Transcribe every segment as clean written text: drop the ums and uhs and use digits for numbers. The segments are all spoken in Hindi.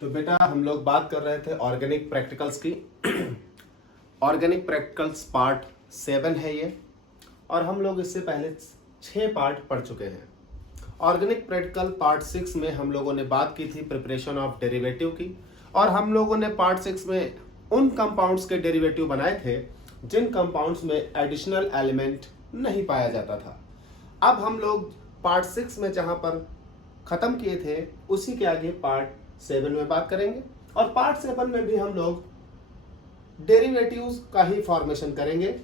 तो बेटा हम लोग बात कर रहे थे ऑर्गेनिक प्रैक्टिकल्स की। ऑर्गेनिक प्रैक्टिकल्स पार्ट 7 है ये, और हम लोग इससे पहले 6 पार्ट पढ़ चुके हैं। ऑर्गेनिक प्रैक्टिकल पार्ट 6 में हम लोगों ने बात की थी प्रिपरेशन ऑफ डेरिवेटिव की, और हम लोगों ने पार्ट 6 में उन कंपाउंड्स के डेरिवेटिव बनाए थे जिन कंपाउंड्स में एडिशनल एलिमेंट नहीं पाया जाता था। अब हम लोग पार्ट 6 में जहां पर खत्म किए थे उसी के आगे पार्ट 7 में बात करेंगे, और पार्ट 7 में भी हम लोग डेरिवेटिव्स का ही फॉर्मेशन करेंगे।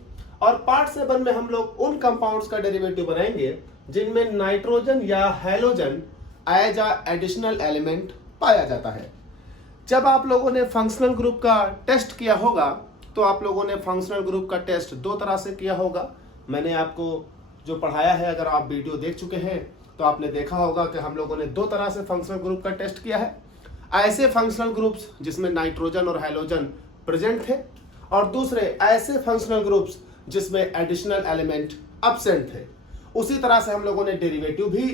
और पार्ट 7 में हम लोग उन कंपाउंड्स का डेरिवेटिव बनाएंगे जिनमें नाइट्रोजन या halogen as a additional element पाया जाता है। जब आप लोगों ने फंक्शनल ग्रुप का टेस्ट किया होगा तो आप लोगों ने फंक्शनल ग्रुप का टेस्ट 2 तरह से किया होगा। मैंने आपको जो पढ़ाया है, अगर आप वीडियो देख चुके हैं तो आपने देखा होगा कि हम लोगों ने 2 तरह से फंक्शनल ग्रुप का टेस्ट किया है। ऐसे फंक्शनल ग्रुप्स जिसमें नाइट्रोजन और हैलोजन प्रेजेंट थे, और दूसरे ऐसे फंक्शनल ग्रुप्स जिसमें एडिशनल एलिमेंट एब्सेंट थे। उसी तरह से हम लोगों ने डेरिवेटिव भी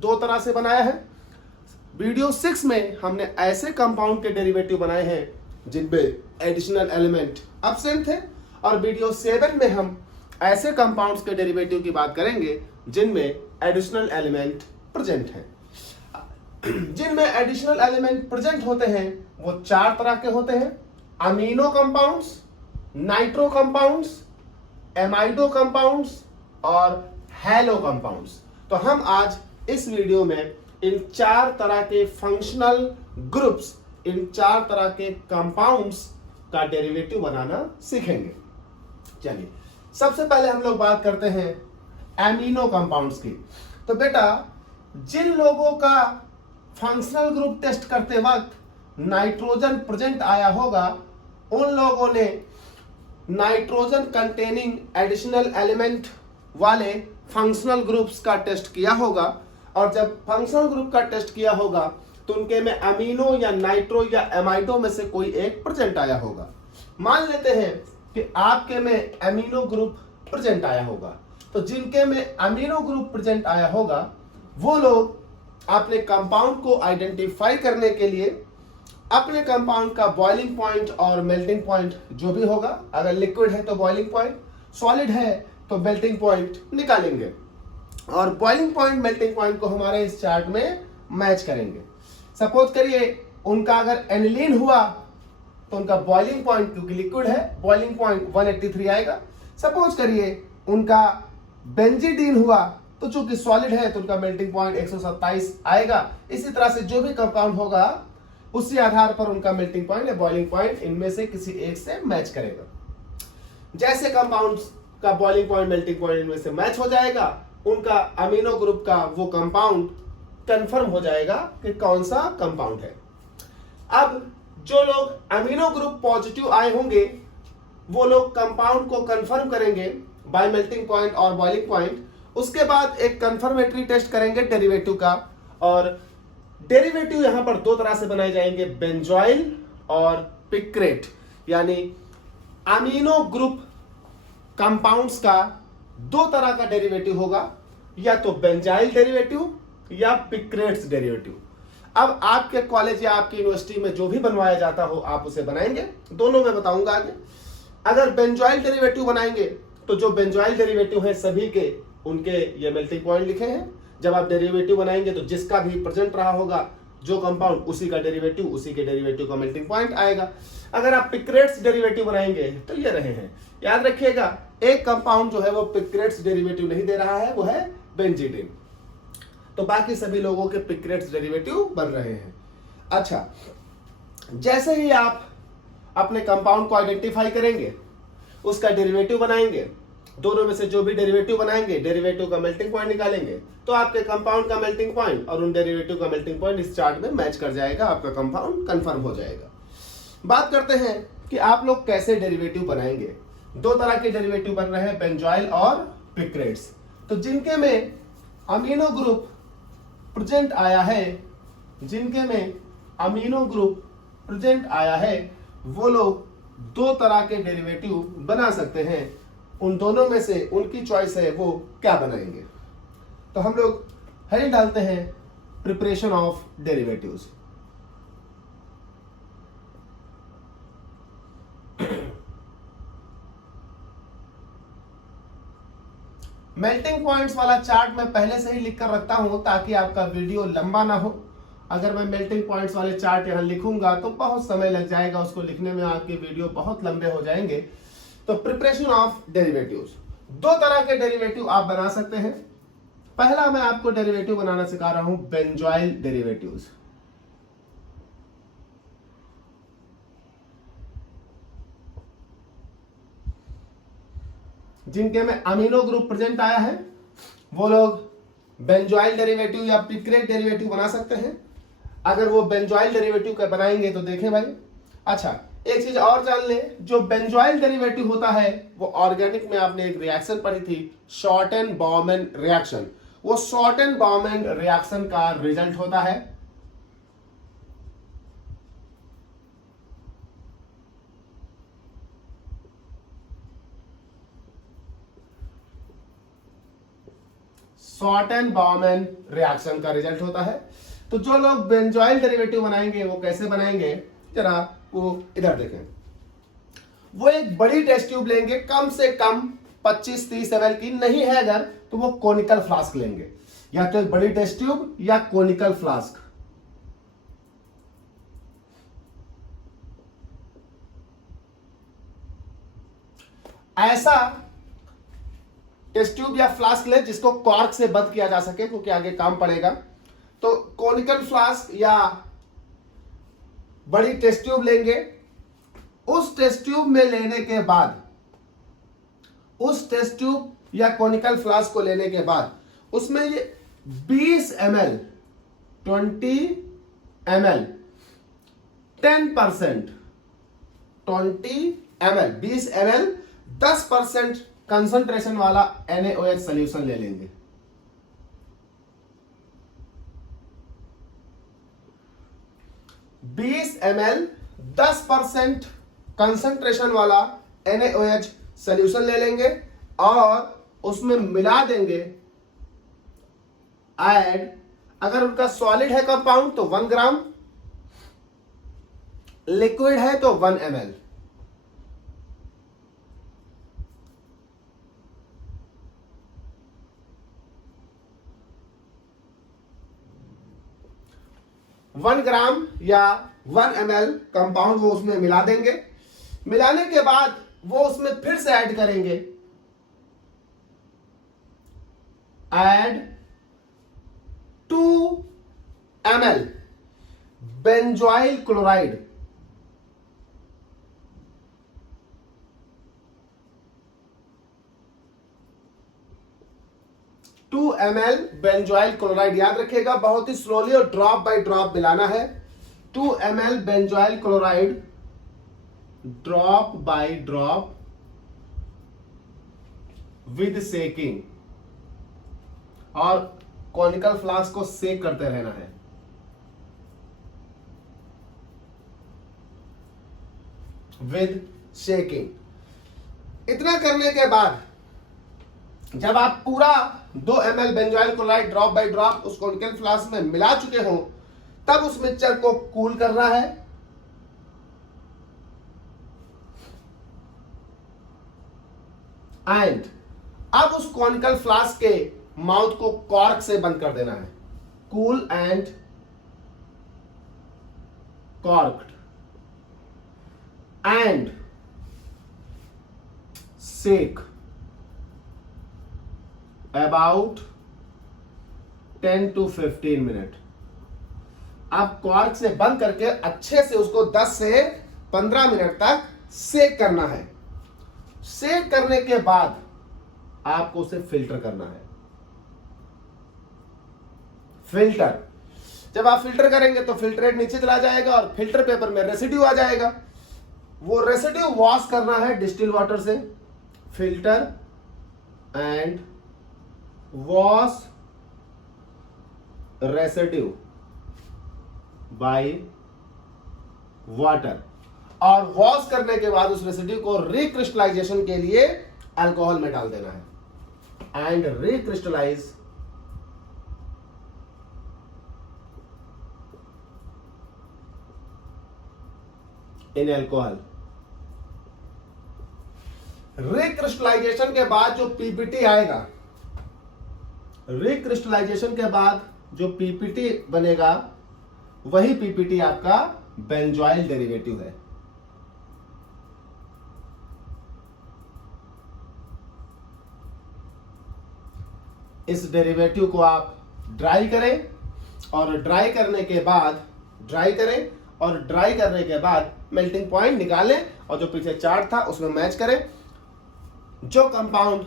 2 तरह से बनाया है। वीडियो 6 में हमने ऐसे कंपाउंड के डेरिवेटिव बनाए हैं जिनमें एडिशनल एलिमेंट एब्सेंट थे, और वीडियो 7 में हम ऐसे कंपाउंड्स के डेरिवेटिव की बात करेंगे जिनमें एडिशनल एलिमेंट प्रेजेंट हैं। जिनमें एडिशनल एलिमेंट प्रेजेंट होते हैं वो 4 तरह के होते हैं: amino compounds, nitro compounds, amido compounds और हैलो कंपाउंड्स। तो हम आज इस वीडियो में इन 4 तरह के फंक्शनल ग्रुप्स, इन 4 तरह के कंपाउंड्स का डेरिवेटिव बनाना सीखेंगे। चलिए, सबसे पहले हम लोग बात करते हैं एमिनो कंपाउंड्स की। तो बेटा, जिन लोगों का फंक्शनल ग्रुप टेस्ट करते वक्त नाइट्रोजन प्रेजेंट आया होगा उन लोगों ने नाइट्रोजन कंटेनिंग एडिशनल एलिमेंट वाले फंक्शनल ग्रुप्स का टेस्ट किया होगा, और जब फंक्शनल ग्रुप का टेस्ट किया होगा तो उनके में अमीनो या नाइट्रो या एमाइडो में से कोई एक प्रेजेंट आया होगा। मान लेते हैं कि आपके में अमीनो ग्रुप प्रेजेंट आया होगा, तो जिनके में अमीनो ग्रुप प्रेजेंट आया होगा वो लोग अपने कंपाउंड को आइडेंटिफाई करने के लिए अपने कंपाउंड का बॉइलिंग पॉइंट और मेल्टिंग पॉइंट जो भी होगा, अगर लिक्विड है तो बॉइलिंग पॉइंट, सॉलिड है तो मेल्टिंग पॉइंट निकालेंगे, और बॉइलिंग पॉइंट मेल्टिंग पॉइंट को हमारे इस चार्ट में मैच करेंगे। सपोज करिए उनका अगर एनिलीन हुआ तो उनका बॉइलिंग पॉइंट, क्योंकि लिक्विड है, बॉइलिंग पॉइंट 183 आएगा। सपोज करिए उनका बेंजीडीन हुआ तो चूंकि सॉलिड है तो उनका मेल्टिंग पॉइंट 127 आएगा। इसी तरह से जो भी कंपाउंड होगा उसी आधार पर उनका मेल्टिंग पॉइंट या बॉइलिंग पॉइंट इनमें से किसी एक से मैच करेगा। जैसे कंपाउंड्स का बॉइलिंग पॉइंट मेल्टिंग पॉइंट इनमें से मैच हो जाएगा, उनका अमीनो ग्रुप का वो कंपाउंड कंफर्म हो जाएगा कि कौन सा कंपाउंड है। अब जो लोग अमीनो ग्रुप पॉजिटिव आए होंगे वो लोग कंपाउंड को कंफर्म करेंगे बाय मेल्टिंग पॉइंट और बॉइलिंग पॉइंट। उसके बाद एक कंफर्मेटरी टेस्ट करेंगे डेरिवेटिव का, और डेरिवेटिव यहां पर 2 तरह से बनाए जाएंगे, बेंजॉइल और पिक्रेट। यानी अमीनो ग्रुप कंपाउंड्स का 2 तरह का डेरिवेटिव होगा, या तो बेंजाइल डेरिवेटिव या पिक्रेट्स डेरिवेटिव। अब आपके कॉलेज या आपकी यूनिवर्सिटी में जो भी बनवाया जाता हो आप उसे बनाएंगे, दोनों में बताऊंगा आगे। अगर बेंजॉइल डेरिवेटिव बनाएंगे तो जो बेंजॉइल डेरिवेटिव है सभी के उनके ये मेल्टिंग पॉइंट लिखे हैं। जब आप डेरिवेटिव बनाएंगे तो जिसका भी प्रेजेंट रहा होगा जो कंपाउंड, उसी का डेरिवेटिव, उसी के डेरिवेटिव का मेल्टिंग पॉइंट आएगा। अगर आप पिक्रेट्स डेरिवेटिव बनाएंगे तो ये रहे हैं। याद रखिएगा, एक कंपाउंड जो है वो पिक्रेट्स डेरिवेटिव नहीं दे रहा है, वो है बेंजीडीन। तो बाकी सभी लोगों के पिक्रेट्स डेरिवेटिव बन रहे हैं। अच्छा, जैसे ही आप अपने कंपाउंड को आइडेंटिफाई करेंगे, उसका डेरिवेटिव बनाएंगे, दोनों में से जो भी डेरिवेटिव बनाएंगे डेरिवेटिव का मेल्टिंग पॉइंट निकालेंगे, तो आपके कंपाउंड का मेल्टिंग पॉइंट और उन डेरिवेटिव का मेल्टिंग पॉइंट इस चार्ट में मैच कर जाएगा, आपका कंपाउंड कंफर्म हो जाएगा। बात करते हैं कि आप लोग कैसे डेरिवेटिव बनाएंगे। 2 तरह के डेरिवेटिव बन रहे हैं, बेंजॉइल और पिक्रेट्स। तो जिनके में अमीनो ग्रुप प्रेजेंट आया है, जिनके में अमीनो ग्रुप प्रेजेंट आया है वो लोग 2 तरह के डेरिवेटिव बना सकते हैं। उन दोनों में से उनकी चॉइस है वो क्या बनाएंगे। तो हम लोग हेडिंग डालते हैं preparation of derivatives. Melting points वाला चार्ट मैं पहले से ही लिख कर रखता हूं ताकि आपका वीडियो लंबा ना हो। अगर मैं मेल्टिंग पॉइंट्स वाले चार्ट यहाँ लिखूंगा तो बहुत समय लग जाएगा, उसको लिखने में आपके वीडियो बहुत लंबे हो जाएंगे। तो प्रिपरेशन ऑफ डेरिवेटिव्स, दो तरह के डेरिवेटिव आप बना सकते हैं। पहला मैं आपको डेरिवेटिव बनाना सिखा रहा हूं बेंजॉइल डेरिवेटिव्स, जिनके में अमीनो ग्रुप प्रेजेंट आया है वो लोग बेंजॉइल डेरिवेटिव या पिक्रेट डेरिवेटिव बना सकते हैं। अगर वो बेंजॉइल डेरिवेटिव का बनाएंगे तो देखें भाई। अच्छा, एक चीज और जान ले, जो बेंजॉइल डेरिवेटिव होता है वो ऑर्गेनिक में आपने एक रिएक्शन पढ़ी थी, शॉर्टेन-बॉउमैन रिएक्शन। वो शॉर्टेन-बॉउमैन रिएक्शन का रिजल्ट होता है शॉर्टेन-बॉउमैन रिएक्शन का रिजल्ट होता है। तो जो लोग बेंजॉइल डेरिवेटिव बनाएंगे वो कैसे बनाएंगे, जरा वो इधर देखें। वो एक बड़ी टेस्ट ट्यूब लेंगे, कम से कम 25-30 ml की, नहीं है अगर तो वो कोनिकल फ्लास्क लेंगे, या तो एक बड़ी टेस्ट ट्यूब या कोनिकल फ्लास्क। ऐसा टेस्ट ट्यूब या फ्लास्क ले जिसको कॉर्क से बंद किया जा सके, क्योंकि आगे काम पड़ेगा। तो कोनिकल फ्लास्क या बड़ी टेस्ट ट्यूब लेंगे। उस टेस्ट ट्यूब में लेने के बाद, उस टेस्ट ट्यूब या कोनिकल फ्लास्क को लेने के बाद उसमें ये 20 ml, 20 ml, 10%, 20 ml, 20 ml 10% concentration वाला NaOH सॉल्यूशन ले लेंगे। बीस ml 10% कंसंट्रेशन वाला NaOH सॉल्यूशन ले लेंगे और उसमें मिला देंगे ऐड, अगर उनका सॉलिड है कंपाउंड तो 1 ग्राम, लिक्विड है तो 1 ml। वन ग्राम या 1 ml कंपाउंड वो उसमें मिला देंगे। मिलाने के बाद वो उसमें फिर से ऐड करेंगे, add 2 ml benzoyl chloride, 2 ml benzoyl chloride. याद रखिएगा, बहुत ही स्लोली और ड्रॉप बाय ड्रॉप मिलाना है। 2 ml benzoyl chloride, drop by drop with shaking, और कॉनिकल फ्लास्क को सेक करते रहना है। With shaking. इतना करने के बाद जब आप पूरा 2 ml benzoyl chloride drop by drop उस कॉनिकल फ्लास्क में मिला चुके हो, तब उस मिक्सचर को कूल करना है। एंड अब उस कॉनिकल फ्लास्क के माउथ को कॉर्क से बंद कर देना है। Cool and corked and shake about 10 to 15 minute. आप कॉर्क से बंद करके अच्छे से उसको 10 से 15 मिनट तक सेक करना है। सेक करने के बाद आपको उसे फिल्टर करना है। फिल्टर, जब आप फिल्टर करेंगे तो फिल्ट्रेट नीचे चला जाएगा और फिल्टर पेपर में रेसिड्यू आ जाएगा। वो रेसिड्यू वॉश करना है डिस्टिल वाटर से। Filter and wash residue by water, और वॉश करने के बाद उस रेसिड्यू को रिक्रिस्टलाइजेशन के लिए अल्कोहल में डाल देना है। And recrystallise in alcohol. Recrystallisation के बाद जो पीपीटी आएगा, रिक्रिस्टलाइजेशन के बाद जो पीपीटी बनेगा वही पीपीटी आपका बेंजॉइल डेरिवेटिव है। इस डेरिवेटिव को आप ड्राई करें और ड्राई करने के बाद मेल्टिंग पॉइंट निकालें और जो पीछे चार्ट था उसमें मैच करें। जो कंपाउंड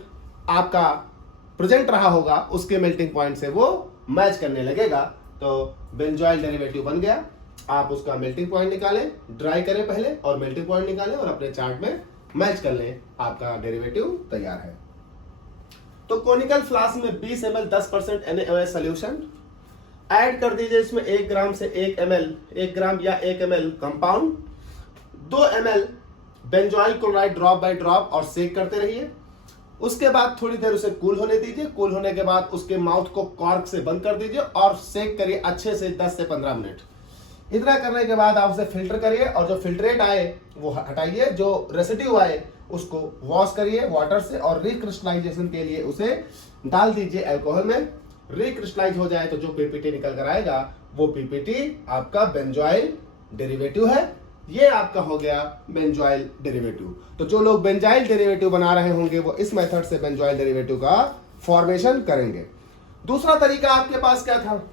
आपका प्रेजेंट रहा होगा उसके मेल्टिंग पॉइंट से वो मैच करने लगेगा, तो बेंजॉइल डेरिवेटिव बन गया। आप उसका मेल्टिंग पॉइंट निकालें, ड्राई करें पहले और मेल्टिंग पॉइंट निकालें और अपने चार्ट में मैच कर लें, आपका डेरिवेटिव तैयार है। तो कोनिकल फ्लास्क में 20 ml 10% NaOH सोल्यूशन ऐड कर दीजिए। इसमें 1 ग्राम से 1 ग्राम या 1 ml compound, 2 ml benzoyl chloride drop by drop और सेक करते रहिए। उसके बाद थोड़ी देर उसे कूल होने दीजिए। कूल होने के बाद उसके माउथ को कॉर्क से बंद कर दीजिए और सेक करिए अच्छे से 10 से 15 मिनट। इतना करने के बाद आप उसे फिल्टर करिए और जो फिल्ट्रेट आए वो हटाइए, जो रेसिड्यू आए उसको वॉश करिए वाटर से और रिक्रिस्टलाइजेशन के लिए उसे डाल दीजिए अल्कोहल में। रिक्रिस्टलाइज हो जाए तो जो पीपीटी निकल कर आएगा वो पीपीटी आपका बेंजॉइल डेरिवेटिव है। ये आपका हो गया बेंजॉइल डेरिवेटिव। तो जो लोग बेंजॉइल डेरिवेटिव बना रहे होंगे वो इस मेथड से बेंजॉइल डेरिवेटिव का फॉर्मेशन करेंगे। दूसरा तरीका आपके पास क्या था,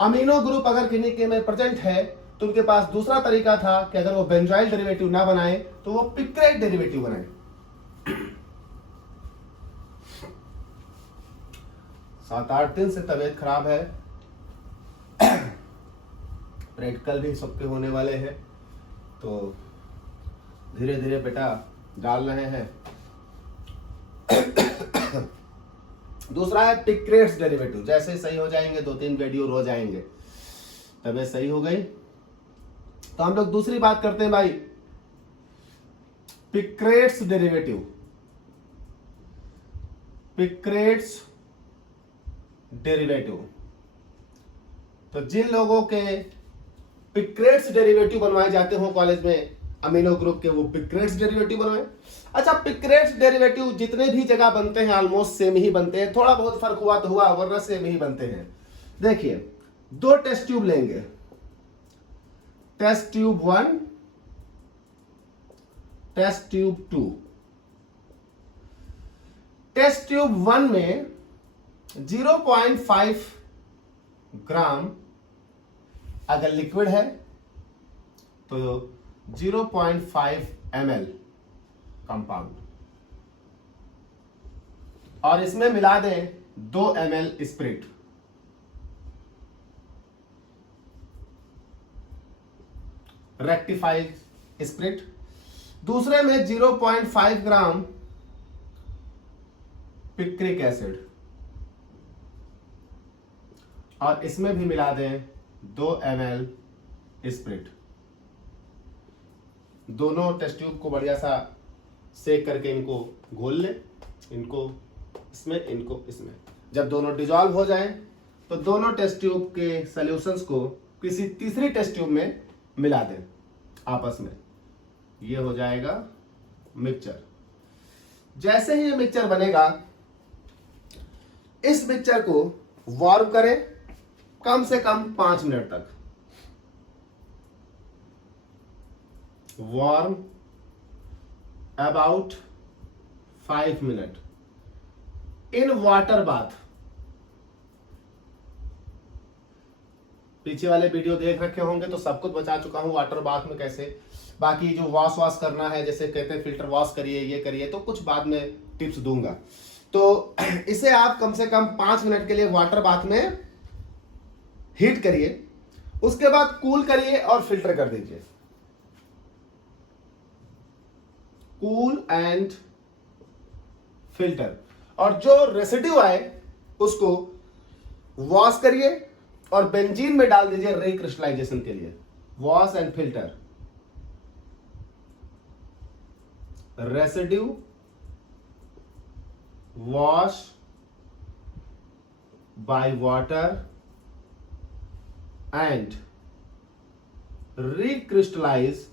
अमीनो ग्रुप अगर किन्हीं के में प्रेजेंट है तो उनके पास दूसरा तरीका था कि अगर वो बेंजॉइल डेरिवेटिव ना बनाए तो वो पिक्रेट डेरिवेटिव बनाए। 7-8 दिन से तबीयत खराब है, प्रैक्टिकल भी सबके होने वाले हैं, तो धीरे धीरे बेटा डाल रहे हैं। दूसरा है पिक्रेट्स डेरिवेटिव। जैसे सही हो जाएंगे 2-3 वीडियो रोज आएंगे, तबीयत सही हो गई तो हम लोग दूसरी बात करते हैं भाई, पिक्रेट्स डेरिवेटिव। पिक्रेट्स डेरिवेटिव, तो जिन लोगों के पिक्रेट्स डेरिवेटिव बनवाए जाते हो कॉलेज में अमीनो ग्रुप के, वो पिक्रेट्स डेरिवेटिव बनवाए। अच्छा, पिक्रेट्स डेरिवेटिव जितने भी जगह बनते हैं ऑलमोस्ट सेम ही बनते हैं, थोड़ा बहुत फर्क हुआ तो हुआ वरना सेम ही बनते हैं। देखिए 2 टेस्ट ट्यूब लेंगे, test tube 1, test tube 2। Test tube 1 में 0.5 ग्राम अगर लिक्विड है तो 0.5 ml कंपाउंड और इसमें मिला दें 2 ml स्पिरिट। Rectified spirit. दूसरे में 0.5 ग्राम पिक्रिक एसिड और इसमें भी मिला दें 2 ml स्पिरिट। दोनों टेस्ट ट्यूब को बढ़िया सा सेक करके इनको घोल लें, इनको इसमें, इनको इसमें। जब दोनों डिजॉल्व हो जाएं तो दोनों टेस्ट ट्यूब के सॉल्यूशंस को किसी तीसरी टेस्ट ट्यूब में मिला दें आपस में। ये हो जाएगा मिक्सचर। जैसे ही ये मिक्सचर बनेगा, इस मिक्सचर को वार्म करें कम से कम 5 मिनट तक। Warm about 5 minute in water bath. पीछे वाले वीडियो देख रखे होंगे तो सब कुछ बता चुका हूं वाटर बाथ में कैसे। बाकी जो वॉश करना है, जैसे कहते हैं फिल्टर वॉश करिए, ये करिए, तो कुछ बाद में टिप्स दूंगा। तो इसे आप कम से कम 5 मिनट के लिए वाटर बाथ में हीट करिए, उसके बाद कूल करिए और फिल्टर कर दीजिए। Cool and filter. और जो रेसिड्यू आए उसको वॉश करिए और बेंजीन में डाल दीजिए रिक्रिस्टलाइजेशन के लिए। Wash and filter. Residue, wash by water and recrystallize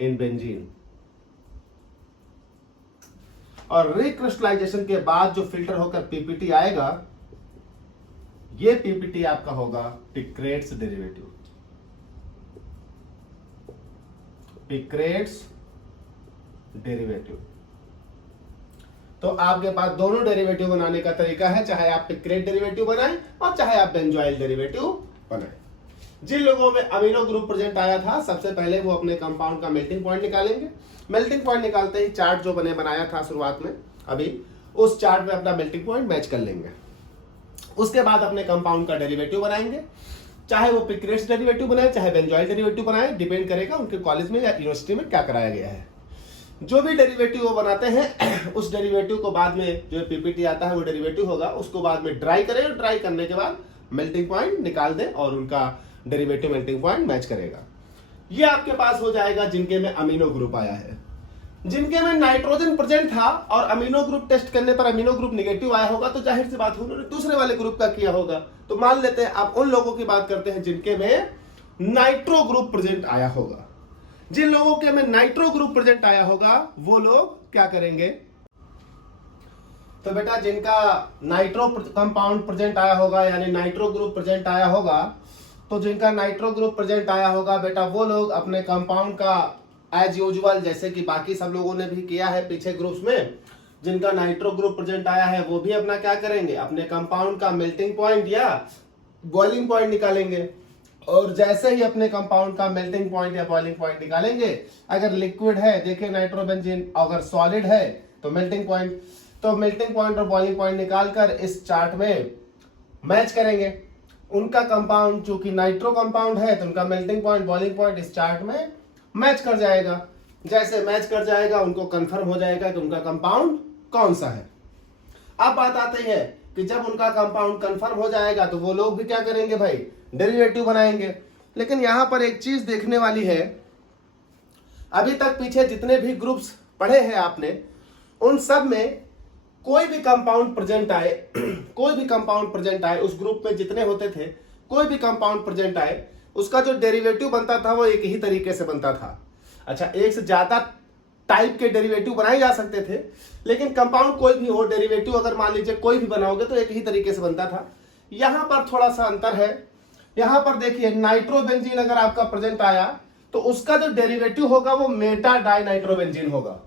in benzene। और रिक्रिस्टलाइजेशन के बाद जो फिल्टर होकर पीपीटी आएगा, ये पीपीटी आपका होगा पिक्रेट्स डेरिवेटिव। पिक्रेट्स डेरिवेटिव। तो आपके पास दोनों डेरिवेटिव बनाने का तरीका है, चाहे आप पिक्रेट डेरिवेटिव बनाएं और चाहे आप बेंजोइल डेरिवेटिव बनाएं। जिन लोगों में अमीनो ग्रुप प्रेजेंट आया था, सबसे पहले वो अपने कंपाउंड का मेल्टिंग पॉइंट निकालेंगे। मेल्टिंग पॉइंट निकालते ही चार्ट जो बनाया था शुरुआत में, अभी उस चार्ट में अपना मेल्टिंग पॉइंट मैच कर लेंगे। उसके बाद अपने कंपाउंड का डेरिवेटिव बनाएंगे, चाहे वो पिक्रेट्स डेरिवेटिव बनाए चाहे बेंजोइल डेरिवेटिव बनाए, डिपेंड करेगा उनके कॉलेज में या यूनिवर्सिटी में क्या कराया गया है। जो भी डेरिवेटिव वो बनाते हैं उस डेरिवेटिव को बाद में जो पीपीटी आता है वो डेरिवेटिव होगा, उसको बाद में ड्राई करें और ड्राई करने के बाद मेल्टिंग पॉइंट निकाल दें और उनका डेरिवेटिव मेल्टिंग पॉइंट मैच करेगा। ये आपके पास हो जाएगा जिनके में अमीनो ग्रुप आया है। जिनके में नाइट्रोजन प्रेजेंट था और अमीनो ग्रुप टेस्ट करने पर अमीनो ग्रुप नेगेटिव आया होगा, तो जाहिर सी बात उन्होंने दूसरे वाले ग्रुप का किया होगा। तो मान लेते हैं आप उन लोगों की बात करते हैं जिनके में नाइट्रो ग्रुप प्रेजेंट आया होगा। जिन लोगों के में नाइट्रो ग्रुप प्रेजेंट आया होगा वो लोग क्या करेंगे, तो बेटा जिनका नाइट्रो कंपाउंड प्रेजेंट आया होगा यानी नाइट्रो ग्रुप प्रेजेंट आया होगा, तो जिनका नाइट्रो ग्रुप प्रेजेंट आया होगा बेटा वो लोग अपने कंपाउंड का एज यूजुअल, जैसे कि बाकी सब लोगों ने भी किया है पीछे ग्रुप्स में, जिनका नाइट्रो ग्रुप प्रेजेंट आया है वो भी अपना क्या करेंगे, अपने कंपाउंड का मेल्टिंग पॉइंट या बॉइलिंग पॉइंट निकालेंगे। और जैसे ही अपने कंपाउंड का मेल्टिंग पॉइंट या बॉइलिंग पॉइंट निकालेंगे, अगर लिक्विड है देखिए नाइट्रोबेंजीन, अगर सॉलिड है तो मेल्टिंग पॉइंट, तो मेल्टिंग पॉइंट और बॉइलिंग पॉइंट निकालकर इस चार्ट में मैच करेंगे। उनका कंपाउंड चूंकि नाइट्रो कंपाउंड है तो उनका मेल्टिंग पॉइंट बॉइलिंग पॉइंट इस चार्ट में मैच कर जाएगा। जैसे मैच कर जाएगा उनको कंफर्म हो जाएगा कि उनका कंपाउंड कौन सा है। अब बात आती है कि जब उनका कंपाउंड कंफर्म हो जाएगा तो वो लोग भी क्या करेंगे भाई, डेरिवेटिव बनाएंगे। लेकिन यहां पर एक चीज देखने वाली है, अभी तक पीछे जितने भी ग्रुप्स पढ़े हैं आपने, उन सब में कोई भी कंपाउंड प्रेजेंट आए कोई भी कंपाउंड प्रेजेंट आए, उस ग्रुप में जितने होते थे कोई भी कंपाउंड प्रेजेंट आए, उसका जो डेरिवेटिव बनता था वो एक ही तरीके से बनता था। अच्छा, एक से ज्यादा टाइप के डेरिवेटिव बनाए जा सकते थे, लेकिन कंपाउंड कोई भी हो, डेरिवेटिव अगर मान लीजिए कोई भी बनाओगे तो एक ही तरीके से बनता था। यहां पर थोड़ा सा अंतर है। यहां पर देखिए नाइट्रोबेंजीन अगर आपका प्रेजेंट आया तो उसका जो डेरिवेटिव होगा वो मेटा डाई नाइट्रोबेंजीन होगा।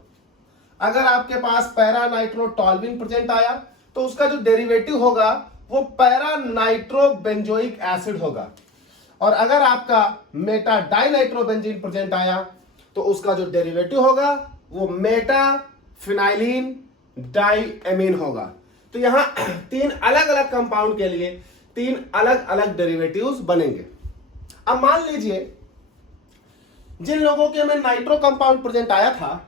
अगर आपके पास पैरा नाइट्रोटॉल्विन प्रेजेंट आया तो उसका जो डेरिवेटिव होगा वो पैरा नाइट्रोबेंजोइक एसिड होगा। और अगर आपका मेटा डाई नाइट्रोबेंजीन प्रेजेंट आया तो उसका जो डेरिवेटिव होगा वो मेटा फिनाइलिन डाईएमीन होगा। तो यहां तीन अलग अलग कंपाउंड के लिए तीन अलग अलग डेरिवेटिव्स बनेंगे। अब मान लीजिए जिन लोगों के में नाइट्रो कंपाउंड प्रेजेंट आया था,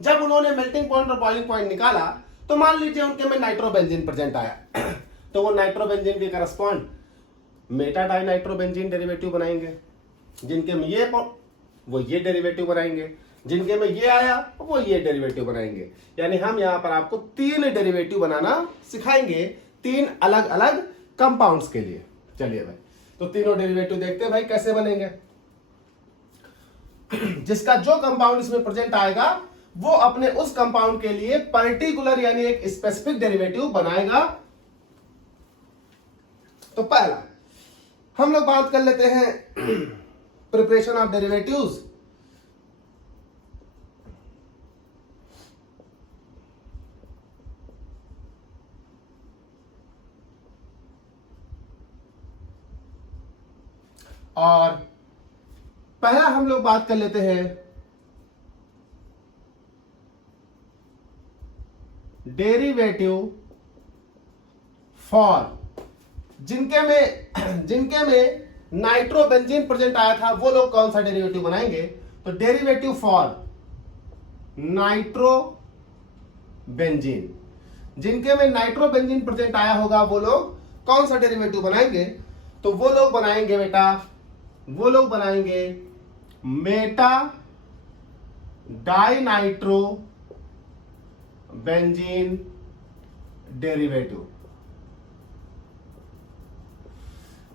जब उन्होंने मेल्टिंग पॉइंट और बॉइलिंग पॉइंट निकाला तो मान लीजिए उनके में नाइट्रोबेंजीन प्रेजेंट आया तो वो नाइट्रोबेंजीन के correspond meta di nitrobenzene derivative बनाएंगे। जिनके में ये वो ये डेरिवेटिव बनाएंगे, जिनके में ये आया वो ये डेरिवेटिव बनाएंगे। यानी हम यहां पर आपको तीन डेरिवेटिव बनाना सिखाएंगे, तीन अलग अलग कंपाउंड्स के लिए। चलिए भाई, तो तीनों डेरिवेटिव देखते हैं भाई कैसे बनेंगे। जिसका जो कंपाउंड इसमें प्रेजेंट आएगा वो अपने उस कंपाउंड के लिए पर्टिकुलर यानी एक स्पेसिफिक डेरिवेटिव बनाएगा। तो पहला हम लोग बात कर लेते हैं प्रिपरेशन ऑफ डेरिवेटिव्स। और पहला हम लोग बात कर लेते हैं डेरिवेटिव फॉर जिनके में नाइट्रोबेंजीन प्रेजेंट आया था वो लोग कौन सा डेरिवेटिव बनाएंगे, तो डेरिवेटिव फॉर नाइट्रोबेंजीन। जिनके में नाइट्रोबेंजीन प्रेजेंट आया होगा वो लोग कौन सा डेरिवेटिव बनाएंगे, तो वो लोग बनाएंगे बेटा, वो लोग बनाएंगे meta di nitrobenzene derivative.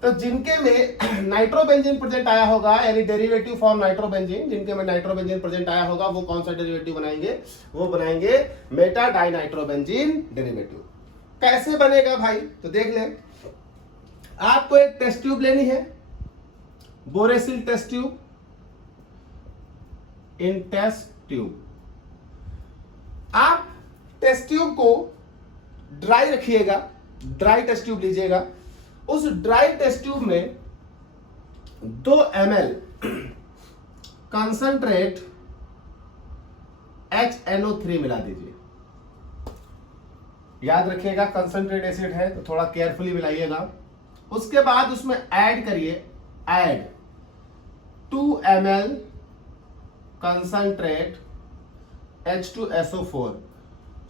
तो जिनके में नाइट्रोबेंजीन प्रेजेंट आया होगा, यानी डेरिवेटिव फॉर्म नाइट्रोबेंजीन, जिनके में नाइट्रोबेंजीन प्रेजेंट आया होगा वो कौन सा डेरिवेटिव बनाएंगे? वो बनाएंगे मेटा डाइनाइट्रोबेंजीन डेरिवेटिव। कैसे बनेगा भाई? तो देख लें, आपको एक टेस्ट ट्यूब लेनी है, बोरेसिल टेस्ट ट्यूब, इन टेस्ट ट्यूब। आप टेस्ट ट्यूब को ड्राई रखिएगा, ड्राई टेस्ट ट्यूब लीजिएगा। उस ड्राई टेस्ट ट्यूब में 2 ml कंसंट्रेट HNO3 मिला दीजिए। याद रखिएगा कंसंट्रेट एसिड है तो थोड़ा केयरफुली मिलाइएगा। उसके बाद उसमें ऐड करिए, add 2 ml concentrate H2SO4।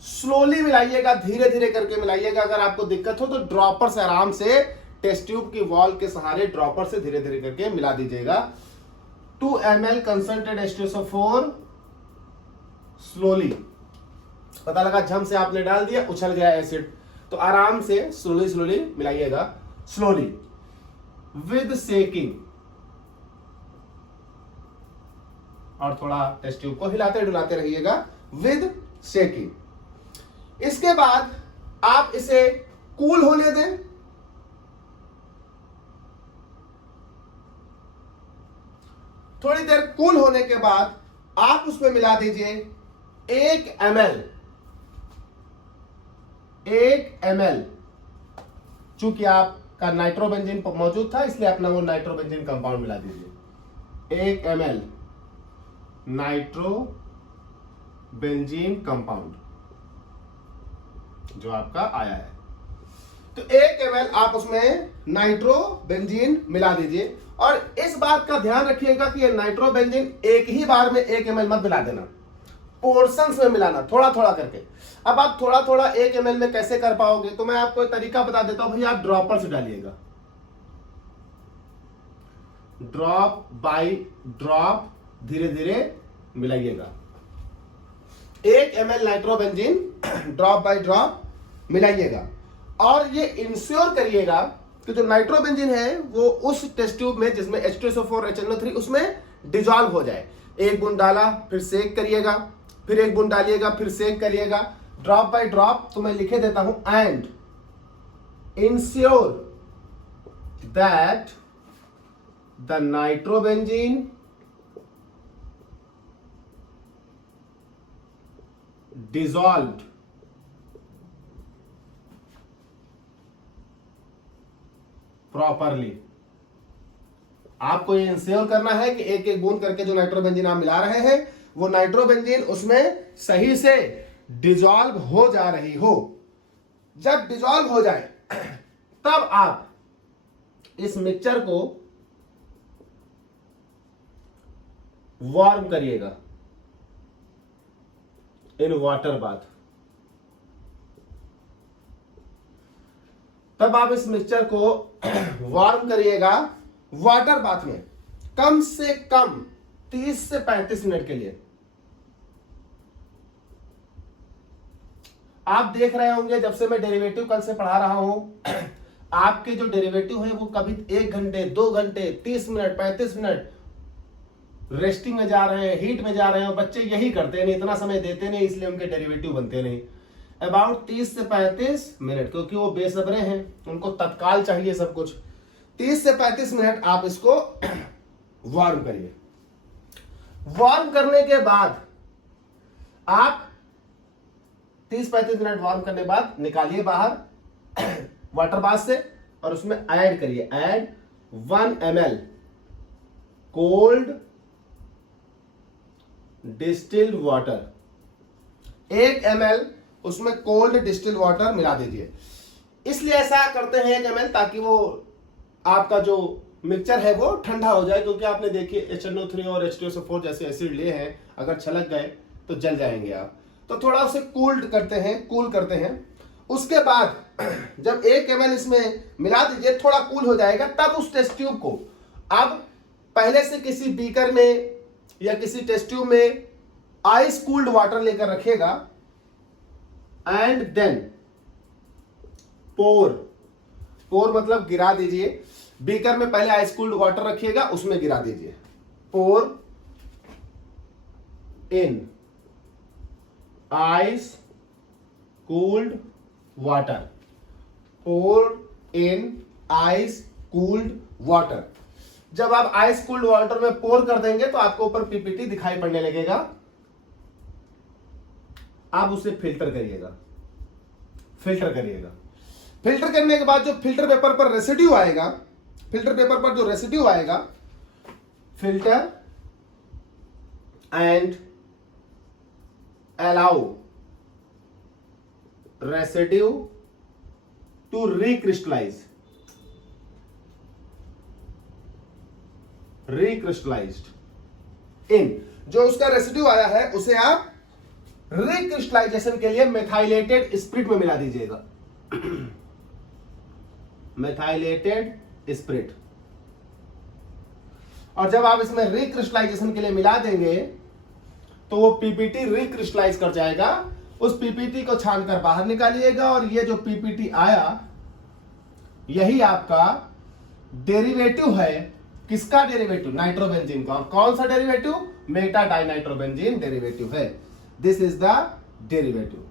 Slowly मिलाइएगा, धीरे धीरे करके मिलाइएगा। अगर आपको दिक्कत हो तो ड्रॉपर से आराम से टेस्ट ट्यूब की वॉल के सहारे ड्रॉपर से धीरे धीरे करके मिला दीजिएगा। 2 ml कंसंट्रेट H2SO4 स्लोली। पता लगा झम से आपने डाल दिया, उछल गया एसिड, तो आराम से slowly slowly मिलाइएगा, slowly with shaking. और थोड़ा टेस्ट ट्यूब को हिलाते डुलाते रहिएगा विद शेकिंग। इसके बाद आप इसे कूल होने दें। थोड़ी देर कूल होने के बाद आप उसमें मिला दीजिए 1 ml। चूंकि आपका नाइट्रोबेंजीन मौजूद था इसलिए अपना वो नाइट्रोबेंजीन कंपाउंड मिला दीजिए। 1 ml नाइट्रोबेंजीन कंपाउंड जो आपका आया है, तो 1 ml आप उसमें नाइट्रोबेंजीन मिला दीजिए। और इस बात का ध्यान रखिएगा कि ये नाइट्रोबेंजीन एक ही बार में 1 ml मत मिला देना, पोर्शंस में मिलाना, थोड़ा थोड़ा करके। अब आप थोड़ा थोड़ा 1 ml में कैसे कर पाओगे? तो मैं आपको एक तरीका बता देता हूं, भैया आप ड्रॉपर से डालिएगा, ड्रॉप बाय ड्रॉप धीरे धीरे मिलाइएगा। 1 ml nitrobenzene drop by drop मिलाइएगा। और ये इंश्योर करिएगा कि जो नाइट्रोबेंजीन है वो उस टेस्ट ट्यूब में जिसमें H2SO4 HNO3 उसमें डिजॉल्व हो जाए। 1 बूंद डाला, फिर सेक करिएगा, फिर 1 बूंद डालिएगा, फिर सेक करिएगा, ड्रॉप बाय ड्रॉप। तो मैं लिखे देता हूं, and ensure that the nitrobenzene dissolved properly. आपको ये इंश्योर करना है कि एक एक बूंद करके जो नाइट्रोबेंजीन आप मिला रहे हैं वो नाइट्रोबेंजीन उसमें सही से डिजॉल्व हो जा रही हो। जब डिजॉल्व हो जाए तब आप इस मिक्सचर को वार्म करिएगा इन वाटर बाथ। तब आप इस मिक्सचर को वार्म करिएगा वाटर बाथ में कम से कम 30 से 35 मिनट के लिए। आप देख रहे होंगे जब से मैं डेरिवेटिव कल से पढ़ा रहा हूं, आपके जो डेरिवेटिव है वो कभी 1 घंटे 2 घंटे 30 मिनट 35 मिनट रेस्टिंग में जा रहे हैं, हीट में जा रहे हैं। बच्चे यही करते नहीं, इतना समय देते नहीं, इसलिए उनके डेरिवेटिव बनते नहीं। अबाउट 30 से 35 मिनट, क्योंकि वो बेसब्रे हैं, उनको तत्काल चाहिए सब कुछ। 30 से 35 मिनट आप इसको वार्म करिए। वार्म करने के बाद आप 30-35 मिनट वार्म करने के बाद निकालिए बाहर वाटर बाथ से और उसमें ऐड करिए, add 1 ml cold distilled water. 1 ml उसमें कोल्ड डिस्टिल्ड वाटर मिला दीजिए। इसलिए ऐसा करते हैं 1 ml ताकि वो आपका जो मिक्सचर है वो ठंडा हो जाए, क्योंकि आपने देखिए HNO3 और H2SO4 जैसे एसिड लिए हैं, अगर छलक गए तो जल जाएंगे आप। तो थोड़ा उसे कूल करते हैं। उसके बाद जब 1 ml इसमें मिला दीजिए, थोड़ा कूल हो जाएगा, तब उस टेस्ट ट्यूब को अब पहले से किसी बीकर में या किसी टेस्ट ट्यूब में आइस कूल्ड वाटर लेकर रखेगा एंड देन पोर मतलब गिरा दीजिए। बीकर में पहले आइस कूल्ड वाटर रखिएगा, उसमें गिरा दीजिए। पोर इन आइस कूल्ड वाटर, पोर इन आइस कूल्ड वाटर। जब आप आइस कूल्ड वाटर में पोर कर देंगे तो आपको ऊपर पीपीटी दिखाई पड़ने लगेगा। आप उसे फिल्टर करिएगा। फिल्टर करने के बाद जो फिल्टर पेपर पर रेसिड्यू आएगा, फिल्टर पेपर पर जो रेसिड्यू आएगा, filter and allow residue to recrystallised in, जो उसका रेसिड्यू आया है उसे आप रिक्रिस्टलाइजेशन के लिए मेथाइलेटेड स्पिरिट में मिला दीजिएगा। मेथाइलेटेड स्पिरिट। और जब आप इसमें रिक्रिस्टलाइजेशन के लिए मिला देंगे तो वो पीपीटी रिक्रिस्टलाइज कर जाएगा। उस पीपीटी को छानकर बाहर निकालिएगा और ये जो पीपीटी आया यही आपका डेरिवेटिव है। किसका डेरिवेटिव? नाइट्रोबेंजीन का। और कौन सा डेरिवेटिव? मेटा डाइनाइट्रोबेंजीन डेरिवेटिव है। This is the derivative.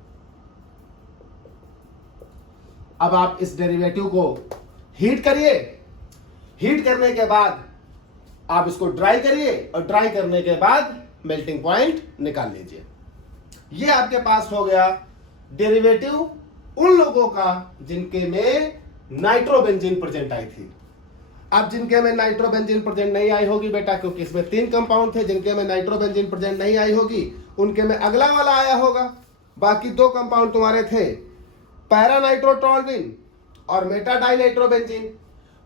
अब आप इस डेरिवेटिव को हीट करिए। हीट करने के बाद आप इसको ड्राई करिए और ड्राई करने के बाद मेल्टिंग पॉइंट निकाल लीजिए। ये आपके पास हो गया डेरिवेटिव उन लोगों का जिनके में नाइट्रोबेंजीन प्रेजेंट आई थी। अब जिनके में नाइट्रोबेंजीन प्रेजेंट नहीं आई होगी बेटा, क्योंकि इसमें 3 कंपाउंड थे, जिनके में नाइट्रोबेंजीन प्रेजेंट नहीं आई होगी उनके में अगला वाला आया होगा। बाकी 2 कंपाउंड तुम्हारे थे, पैरानाइट्रोटॉल्विन और मेटाडाइनाइट्रोबेंजीन।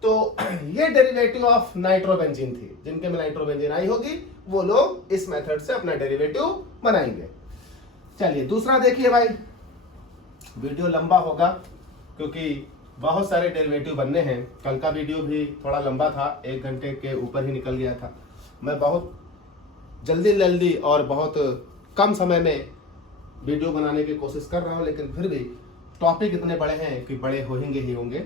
तो ये डेरिवेटिव ऑफ नाइट्रोबेंजीन थी। जिनके में नाइट्रोबेंजीन आई होगी वो लोग इस मेथड से अपना डेरिवेटिव बनाएंगे। चलिए दूसरा देखिए भाई, वीडियो लंबा होगा क्योंकि बहुत सारे डेरिवेटिव बनने हैं। कल का वीडियो भी थोड़ा लंबा था, 1 घंटे के ऊपर ही निकल गया था। मैं बहुत जल्दी और बहुत कम समय में वीडियो बनाने की कोशिश कर रहा हूं, लेकिन फिर भी टॉपिक इतने बड़े हैं कि बड़े होंगे ही होंगे।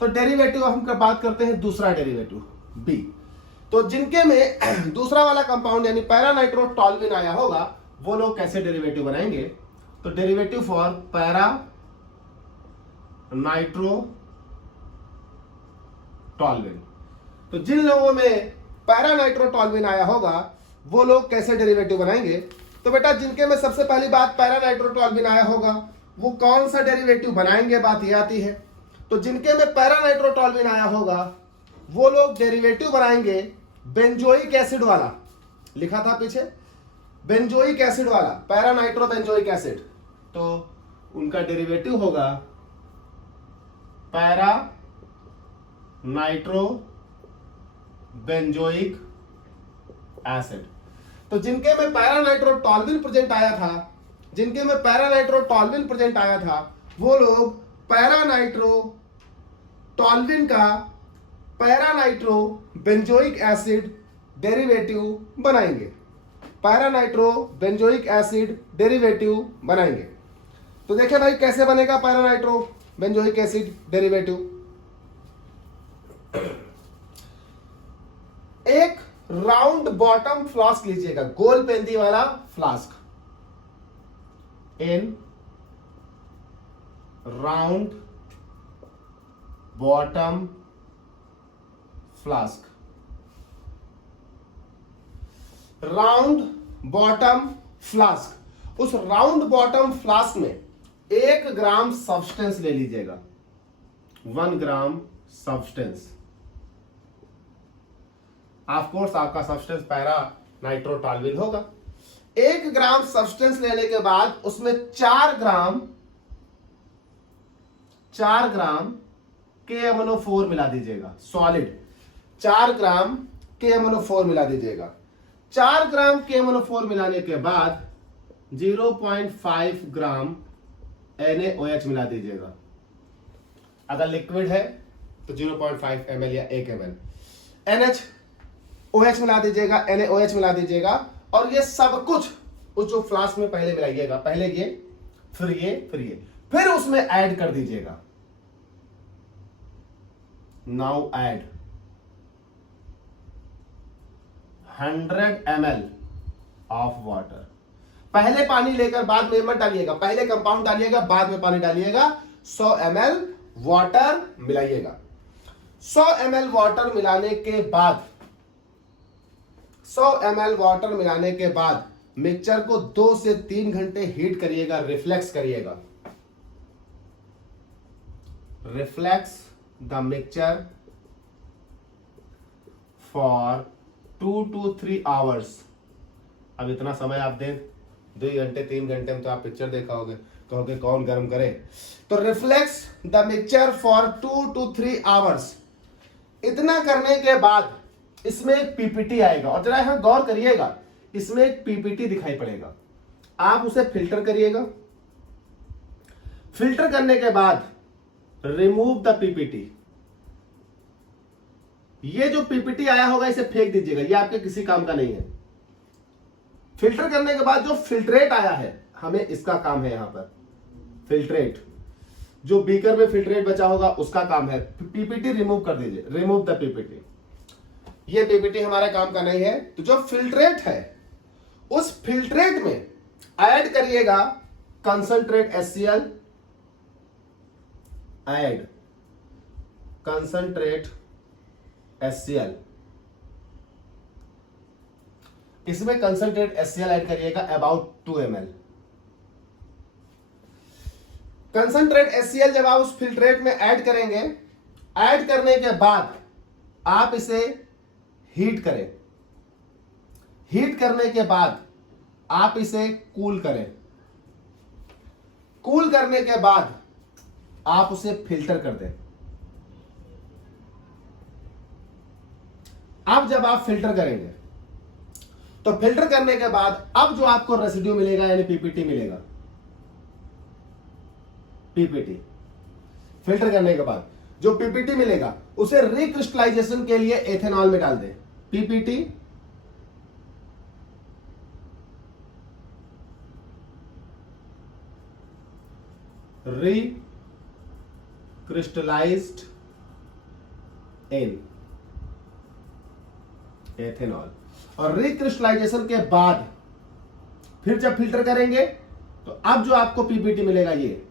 तो डेरिवेटिव हम बात करते हैं दूसरा डेरिवेटिव बी। तो जिनके में दूसरा वाला कंपाउंड यानी पैरानाइट्रोटॉल्विन आया होगा वो लोग कैसे डेरिवेटिव बनाएंगे? तो डेरिवेटिव फॉर पैरानाइट्रोटॉल्विन। तो जिन लोगों में पैरानाइट्रोटॉल्विन आया होगा वो लोग कैसे डेरिवेटिव बनाएंगे? तो बेटा जिनके में सबसे पहली बात पैरानाइट्रोटॉल्विन आया होगा वो कौन सा डेरिवेटिव बनाएंगे, बात ये आती है। तो जिनके में पैरानाइट्रोटॉल्विन आया होगा वो लोग डेरिवेटिव बनाएंगे बेंजोइक एसिड वाला, लिखा था पीछे बेंजोइक एसिड वाला, पैरानाइट्रोबेंजोइक एसिड। तो उनका डेरिवेटिव होगा पैरानाइट्रोबेंजोइक एसिड। तो जिनके में पैरानाइट्रोटॉल्विन प्रेजेंट आया था, जिनके में पैरानाइट्रोटॉल्विन प्रेजेंट आया था वो लोग पैरानाइट्रोटॉल्विन का पैरानाइट्रोबेंजोइक एसिड डेरिवेटिव बनाएंगे। पैरानाइट्रोबेंजोइक एसिड डेरिवेटिव बनाएंगे। तो देखिए भाई कैसे बनेगा पैरानाइट्रोबेंजोइक एसिड डेरिवेटिव। एक राउंड बॉटम फ्लास्क लीजिएगा, गोल पेंदी वाला flask. In round bottom flask, round bottom flask. उस राउंड बॉटम फ्लास्क में 1 ग्राम सब्सटेंस ले लीजिएगा, 1 ग्राम सब्सटेंस। ऑफ कोर्स आपका सब्सटेंस पैरानाइट्रोटॉल्विन होगा। 1 ग्राम सब्सटेंस लेने के बाद उसमें 4 ग्राम KMnO4 मिला दीजिएगा, सॉलिड 4 ग्राम KMnO4 मिला दीजिएगा। 4 ग्राम KMnO4 मिलाने के बाद 0.5 ग्राम NaOH मिला दीजिएगा। अगर लिक्विड है तो 0.5 ml या 1 ml। NaOH मिला दीजिएगा, NaOH मिला दीजिएगा। और ये सब कुछ उस जो फ्लास्क में पहले मिलाइएगा, पहले ये फिर ये फिर उसमें ऐड कर दीजिएगा। Now add 100 ml of water. पहले पानी लेकर बाद में मत डालिएगा, पहले कंपाउंड डालिएगा बाद में पानी डालिएगा। 100 ml वाटर मिलाइएगा। 100 ml वाटर मिलाने के बाद 100 ml वाटर मिलाने के बाद मिक्सचर को 2 से 3 घंटे हीट करिएगा, रिफ्लेक्स करिएगा। Reflex the mixture for 2 to 3 hours. अब इतना समय आप दें, 2 घंटे 3 घंटे में तो आप पिक्चर देखा होगे, कहोगे कौन गर्म करे। तो reflex the mixture for 2 to 3 hours. इतना करने के बाद इसमें एक पीपीटी आएगा, और जरा यहां गौर करिएगा, इसमें एक पीपीटी दिखाई पड़ेगा। आप उसे फिल्टर करिएगा। फिल्टर करने के बाद रिमूव द पीपीटी। ये जो पीपीटी आया होगा इसे फेंक दीजिएगा, ये आपके किसी काम का नहीं है। फिल्टर करने के बाद जो फिल्ट्रेट आया है, हमें इसका काम है। यहां पर फिल्ट्रेट, जो बीकर में फिल्ट्रेट बचा होगा उसका काम है। पीपीटी रिमूव कर दीजिए, रिमूव द पीपीटी। ये पीपीटी हमारे काम का नहीं है। तो जो फिल्ट्रेट है उस फिल्ट्रेट में ऐड करिएगा concentrate HCl, add concentrate HCl। इसमें कंसंट्रेट HCl ऐड करिएगा अबाउट 2 ml। कंसंट्रेट HCl जब आप उस फिल्ट्रेट में ऐड करेंगे, ऐड करने के बाद आप इसे हीट करें। हीट करने के बाद आप इसे कूल करें। कूल करने के बाद आप उसे फिल्टर कर दें। अब जब आप फिल्टर करेंगे तो फिल्टर करने के बाद अब जो आपको रेसिड्यू मिलेगा यानी पीपीटी मिलेगा। पीपीटी फिल्टर करने के बाद जो पीपीटी मिलेगा उसे रिक्रिस्टलाइजेशन के लिए एथेनॉल में डाल दें। PPT रिक्रिस्टलाइज्ड in ethanol. और रिक्रिस्टलाइजेशन के बाद फिर जब फिल्टर करेंगे तो अब जो आपको पीपीटी मिलेगा, ये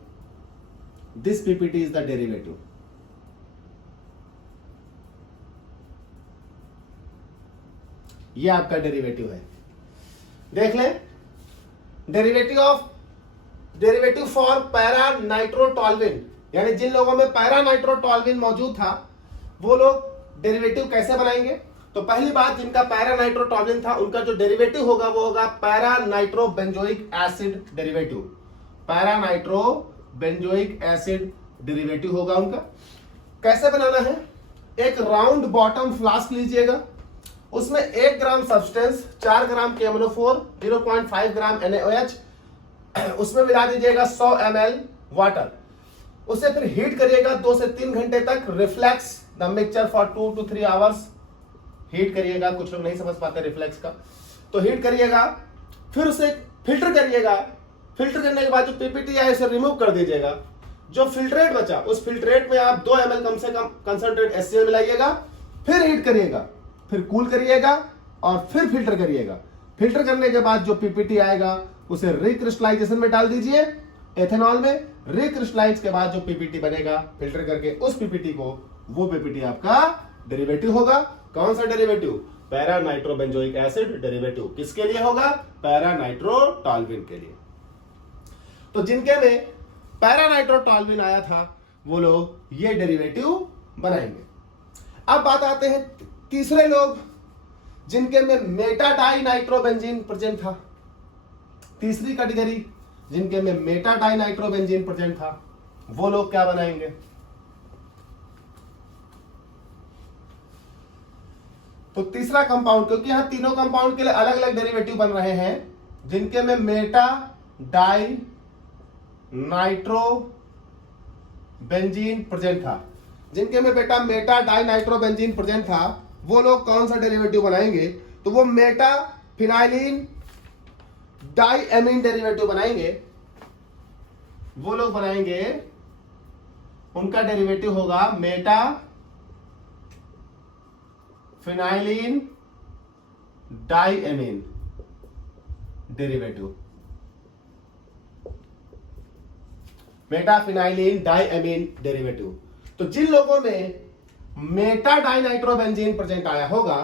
this PPT is the derivative. ये आपका डेरिवेटिव है। देख लें, डेरिवेटिव फॉर पैरा नाइट्रोटोल्यूइन, यानी जिन लोगों में पैरा नाइट्रोटोल्यूइन मौजूद था वो लोग डेरिवेटिव कैसे बनाएंगे। तो पहली बात, जिनका पैरा नाइट्रोटोल्यूइन था उनका जो डेरिवेटिव होगा वो होगा para nitrobenzoic acid derivative. Para nitrobenzoic acid derivative होगा उनका। कैसे बनाना है, एक राउंड बॉटम फ्लास्क लीजिएगा, उसमें 1 ग्राम सब्सटेंस, 4 ग्राम KMnO4, 0.5 ग्राम NaOH, उसमें मिला दीजिएगा 100 ml वाटर। उसे फिर हीट करिएगा 2 से 3 घंटे तक। Reflex the mixture for 2 to 3 hours. Heat करिएगा, कुछ लोग नहीं समझ पाते रिफ्लेक्स का, तो हीट करिएगा, फिर उसे फिल्टर करिएगा। फिल्टर करने के बाद जो पीपीटी है उसे रिमूव कर दीजिएगा। जो फिल्ट्रेट बचा उस फिल्ट्रेट में आप 2 ml कम से कम कंसंट्रेट HCl मिलाइएगा, फिर हीट करिएगा, फिर कूल करिएगा और फिर फिल्टर करिएगा। फिल्टर करने के बाद जो पीपीटी आएगा उसे रिक्रिस्टलाइजेशन में डाल दीजिए एथेनॉल में। रिक्रिस्टलाइज के बाद जो पीपीटी बनेगा फिल्टर करके उस पीपीटी को, वो पीपीटी आपका डेरिवेटिव होगा। कौन सा derivative, para nitrobenzoic acid derivative. किसके लिए होगा, पैरा नाइट्रोटोल्यूइन के लिए। तो जिनके में पैरा नाइट्रोटोल्यूइन आया था वो लोग ये डेरिवेटिव बनाएंगे। अब बात आते हैं तीसरे लोग जिनके में मेटा डाई नाइट्रोबेंजीन प्रेजेंट था। तीसरी कैटेगरी जिनके में मेटा डाई नाइट्रोबेंजीन प्रेजेंट था, वो लोग क्या बनाएंगे। तो तीसरा कंपाउंड, क्योंकि यहां तीनों कंपाउंड के लिए अलग अलग डेरिवेटिव बन रहे हैं, जिनके में मेटा डाई नाइट्रोबेंजीन प्रेजेंट था, जिनके में बेटा मेटा डाई नाइट्रोबेंजीन प्रेजेंट था, वो लोग कौन सा डेरिवेटिव बनाएंगे। तो वो मेटा फिनाइलिन डाईएमीन डेरिवेटिव बनाएंगे। वो लोग बनाएंगे, उनका डेरिवेटिव होगा meta phenylene diamine derivative, metaphenylene diamine derivative. तो जिन लोगों में मेटा डाइनाइट्रोबेंजीन प्रेजेंट आया होगा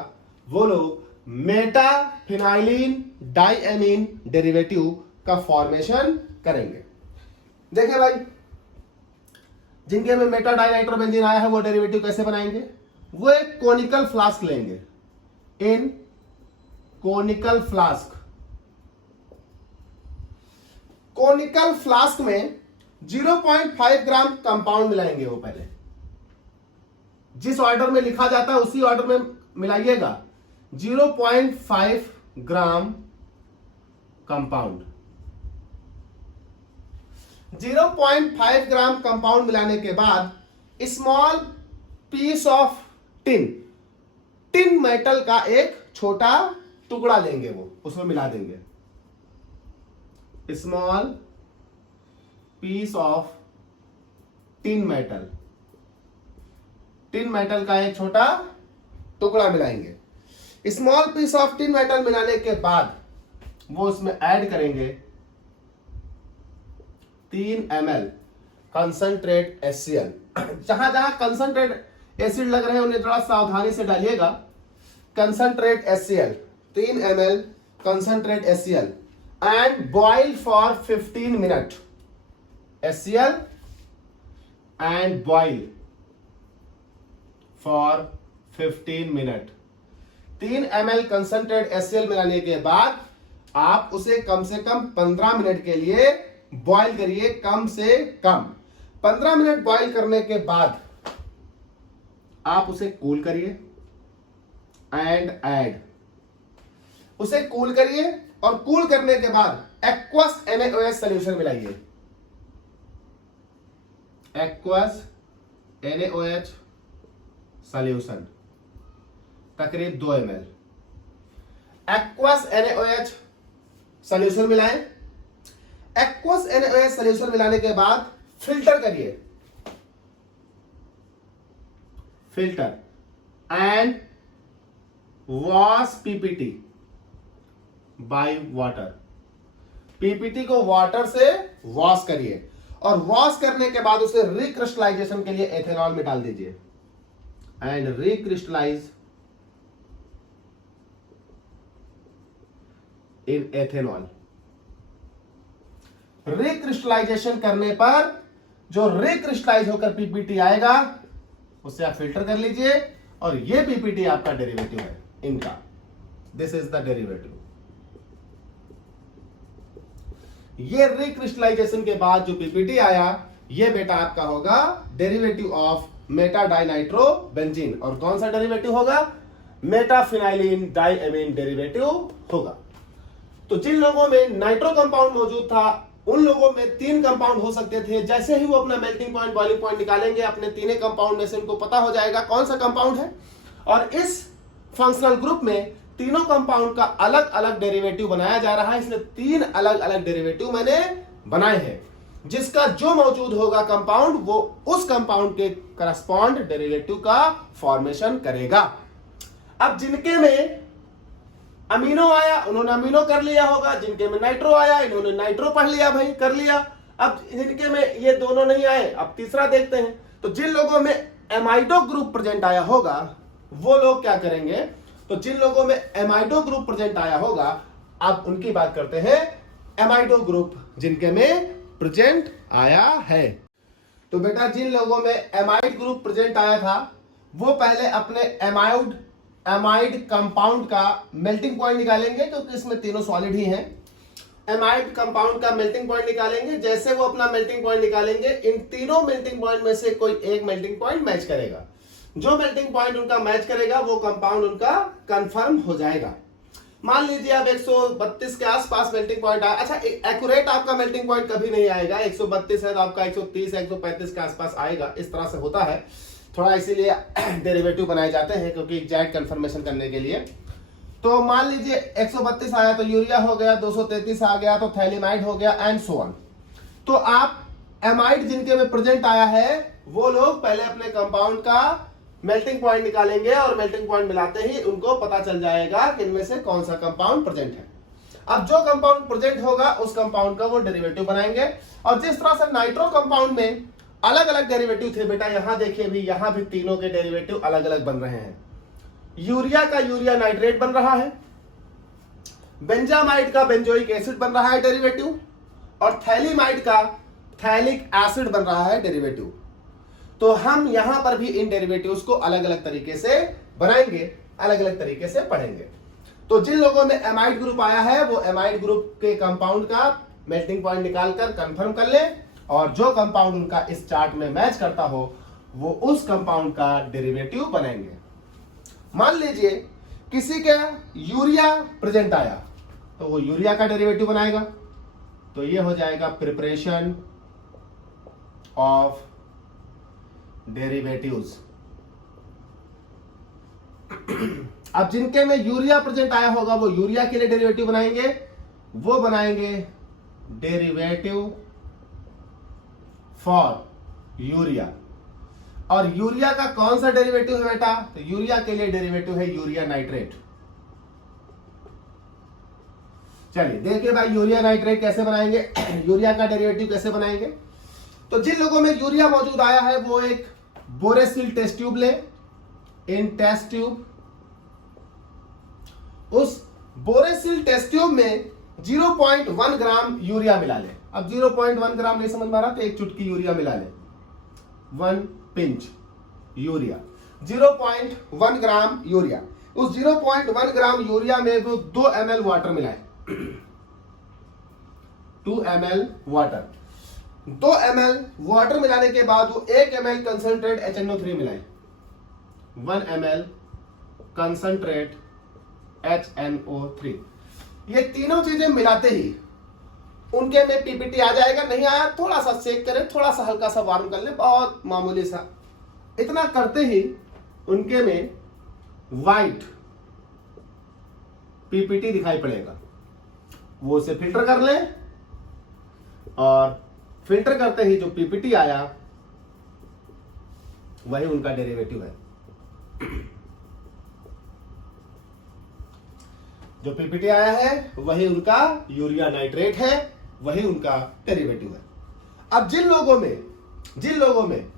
वो लोग मेटाफिनाइलिन डाइएमीन डेरिवेटिव का फॉर्मेशन करेंगे। देखिए भाई, जिनके में मेटा डाइनाइट्रोबेंजीन आया है वो डेरिवेटिव कैसे बनाएंगे? वो एक कोनिकल फ्लास्क लेंगे, इन कोनिकल फ्लास्क, कोनिकल फ्लास्क में 0.5 ग्राम कंपाउंड मिलाएंगे। वो पहले जिस ऑर्डर में लिखा जाता है उसी ऑर्डर में मिलाइएगा। 0.5 ग्राम कंपाउंड, 0.5 ग्राम कंपाउंड मिलाने के बाद small piece of tin, tin metal का एक छोटा टुकड़ा लेंगे, वो उसमें मिला देंगे। Small piece of tin metal, tin metal का एक छोटा टुकड़ा मिलाएंगे। Small piece of tin metal मिलाने के बाद वो उसमें ऐड करेंगे 3 ml कंसंट्रेट HCl। जहां जहां कंसंट्रेट एसिड लग रहे हैं उन्हें थोड़ा सावधानी से डालिएगा। Concentrate HCl, 3 ml concentrate HCl and boil for 15 minute. HCl and boil for 15 minute. 3 ml concentrate HCl मिलाने के बाद आप उसे कम से कम 15 मिनट के लिए बॉइल करिए, कम से कम 15 मिनट बॉइल करने के बाद आप उसे कूल करिए एंड ऐड, उसे कूल करिए और कूल करने के बाद एक्वस NaOH सॉल्यूशन मिलाइए। एक्वस NaOH सॉल्यूशन तकरीब 2 ml। एक्वस NaOH सॉल्यूशन मिलाएं। एक्वस NaOH सॉल्यूशन मिलाने के बाद फिल्टर करिए, filter and wash PPT by water. PPT को वाटर से वॉश करिए और वॉश करने के बाद उसे रिक्रिस्टलाइजेशन के लिए एथेनॉल में डाल दीजिए and recrystallise in ethanol. Recrystallisation करने पर जो रिक्रिस्टलाइज होकर पीपीटी आएगा उससे आप फिल्टर कर लीजिए और ये पीपीटी आपका डेरिवेटिव है इनका। This is the derivative. ये रिक्रिस्टलाइजेशन के बाद जो पीपीटी आया ये बेटा आपका होगा डेरिवेटिव ऑफ मेटा डाइनाइट्रोबेंजीन। और कौन सा डेरिवेटिव होगा? मेटाफिनाइलिन डाइएमीन डेरिवेटिव होगा। तो जिन लोगों में नाइट्रो कंपाउंड मौजूद था उन लोगों में 3 कंपाउंड हो सकते थे। जैसे ही वो अपना मेल्टिंग पॉइंट बॉइलिंग पॉइंट निकालेंगे अपने तीनों कंपाउंड में से उनको पता हो जाएगा कौन सा कंपाउंड है। और इस फंक्शनल ग्रुप में तीनों कंपाउंड का अलग अलग डेरिवेटिव बनाया जा रहा है, इसलिए 3 अलग अलग डेरिवेटिव मैंने बनाए हैं। जिसका जो मौजूद होगा कंपाउंड वो उस कंपाउंड के करस्पॉन्ड डेरिवेटिव का फॉर्मेशन करेगा। अब जिनके में अमीनो आया उन्होंने अमीनो कर लिया होगा, जिनके में नाइट्रो आया इन्होंने नाइट्रो पढ़ लिया भाई, कर लिया। अब जिनके में ये दोनों नहीं आए अब तीसरा देखते हैं। तो जिन लोगों में एमाइडो ग्रुप प्रेजेंट आया होगा वो लोग क्या करेंगे? तो जिन लोगों में एमाइडो ग्रुप प्रेजेंट आया होगा अब उनकी बात करते हैं। एमाइडो ग्रुप जिनके में प्रेजेंट आया है, तो बेटा जिन लोगों में एमाइड ग्रुप प्रेजेंट आया था वो पहले अपने एमाइड कंपाउंड का मेल्टिंग पॉइंट निकालेंगे क्योंकि इसमें तीनों सॉलिड ही हैं। एमाइड कंपाउंड का मेल्टिंग पॉइंट निकालेंगे। जैसे वो अपना मेल्टिंग पॉइंट निकालेंगे इन तीनों मेल्टिंग पॉइंट में से कोई एक मेल्टिंग पॉइंट मैच करेगा। जो मेल्टिंग पॉइंट उनका मैच करेगा वो कंपाउंड उनका कंफर्म हो जाएगा। मान लीजिए अब 132 के आसपास मेल्टिंग पॉइंट आया। अच्छा, एक्यूरेट आपका मेल्टिंग पॉइंट कभी नहीं आएगा। 132 है तो आपका 130 135 के आसपास आएगा, इस तरह से होता है थोड़ा, इसीलिए डेरिवेटिव बनाए जाते हैं क्योंकि एग्जैक्ट कंफर्मेशन करने के लिए। तो मान लीजिए 132 आया तो यूरिया हो गया, 233 आ गया तो थैलिमाइड हो गया एंड सो ऑन। तो आप एमाइड जिनके में प्रेजेंट आया है वो लोग पहले अपने कंपाउंड का मेल्टिंग पॉइंट निकालेंगे और मेल्टिंग पॉइंट मिलाते ही उनको पता चल जाएगा कि इनमें से कौन सा कंपाउंड प्रेजेंट है। अब जो कंपाउंड प्रेजेंट होगा उस कंपाउंड का वो डेरिवेटिव बनाएंगे। और जिस तरह से नाइट्रो कंपाउंड में अलग अलग डेरिवेटिव थे बेटा, यहां देखिए भी, यहां भी तीनों के डेरिवेटिव अलग अलग बन रहे हैं। यूरिया का यूरिया नाइट्रेट बन रहा है, बेंजामाइड का बेंजोइक एसिड बन रहा है डेरिवेटिव, और थैलीमाइड का थैलिक एसिड बन रहा है डेरिवेटिव। तो हम यहां पर भी इन डेरिवेटिव्स को अलग अलग तरीके से बनाएंगे, अलग अलग तरीके से पढ़ेंगे। तो जिन लोगों में एमाइड ग्रुप आया है वो एमाइड ग्रुप के कंपाउंड का मेल्टिंग पॉइंट निकालकर कंफर्म कर ले, और जो कंपाउंड उनका इस चार्ट में मैच करता हो वो उस कंपाउंड का डेरिवेटिव बनाएंगे। मान लीजिए किसी के यूरिया प्रेजेंट आया तो वो यूरिया का डेरिवेटिव बनाएगा, तो ये हो जाएगा प्रिपरेशन ऑफ डेरिवेटिव्स। अब जिनके में यूरिया प्रेजेंट आया होगा वो यूरिया के लिए डेरिवेटिव बनाएंगे, वो बनाएंगे डेरिवेटिव फॉर यूरिया। और यूरिया का कौन सा डेरिवेटिव है बेटा, तो यूरिया के लिए डेरिवेटिव है यूरिया नाइट्रेट। चलिए देखिए भाई यूरिया नाइट्रेट कैसे बनाएंगे, यूरिया का डेरिवेटिव कैसे बनाएंगे। तो जिन लोगों में यूरिया मौजूद आया है वो एक बोरेसिल टेस्ट ट्यूब ले, इन टेस्ट ट्यूब, उस बोरेसिल टेस्ट ट्यूब में 0.1 ग्राम यूरिया मिला ले। अब 0.1 ग्राम नहीं समझ में आ रहा तो एक चुटकी यूरिया मिला ले, 1 पिंच यूरिया, 0.1 ग्राम यूरिया। उस 0.1 ग्राम यूरिया में वो 2 ml वाटर मिलाए, 2 ml वाटर। 2 ml वाटर मिलाने के बाद वो 1 ml कंसंट्रेट HNO3 मिलाए, 1 ml कंसंट्रेट HNO3। ये तीनों चीजें मिलाते ही उनके में पीपीटी आ जाएगा। नहीं आया थोड़ा सा सेक करें, थोड़ा सा हल्का सा वार्म कर ले, बहुत मामूली सा। इतना करते ही उनके में वाइट पीपीटी दिखाई पड़ेगा, वो उसे फिल्टर कर ले, और फिल्टर करते ही जो पीपीटी आया वही उनका डेरिवेटिव है। जो पीपीटी आया है वही उनका यूरिया नाइट्रेट है, वही उनका डेरिवेटिव है। अब जिन लोगों में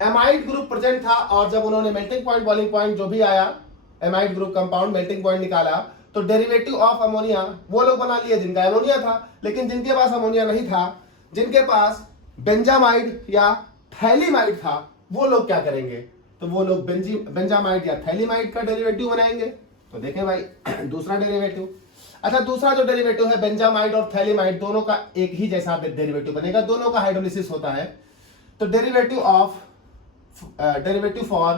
एमाइड ग्रुप प्रेजेंट था और जब उन्होंने मेल्टिंग पॉइंट, बॉइलिंग पॉइंट जो भी आया, amide group compound melting point निकाला, तो डेरिवेटिव ऑफ अमोनिया वो लोग बना लिए जिनका अमोनिया था। लेकिन जिनके पास अमोनिया नहीं था, जिनके पास बेंजामाइड या थैलीमाइड था, वो लोग क्या करेंगे, तो वो लोग बेंजामाइड या थैलीमाइड का डेरिवेटिव बनाएंगे। तो देखें भाई दूसरा डेरिवेटिव। अच्छा, दूसरा जो डेरिवेटिव है बेंजामाइड और थैलीमाइड, दोनों का एक ही जैसा डेरिवेटिव बनेगा, दोनों का हाइड्रोलिसिस होता है। तो डेरिवेटिव फॉर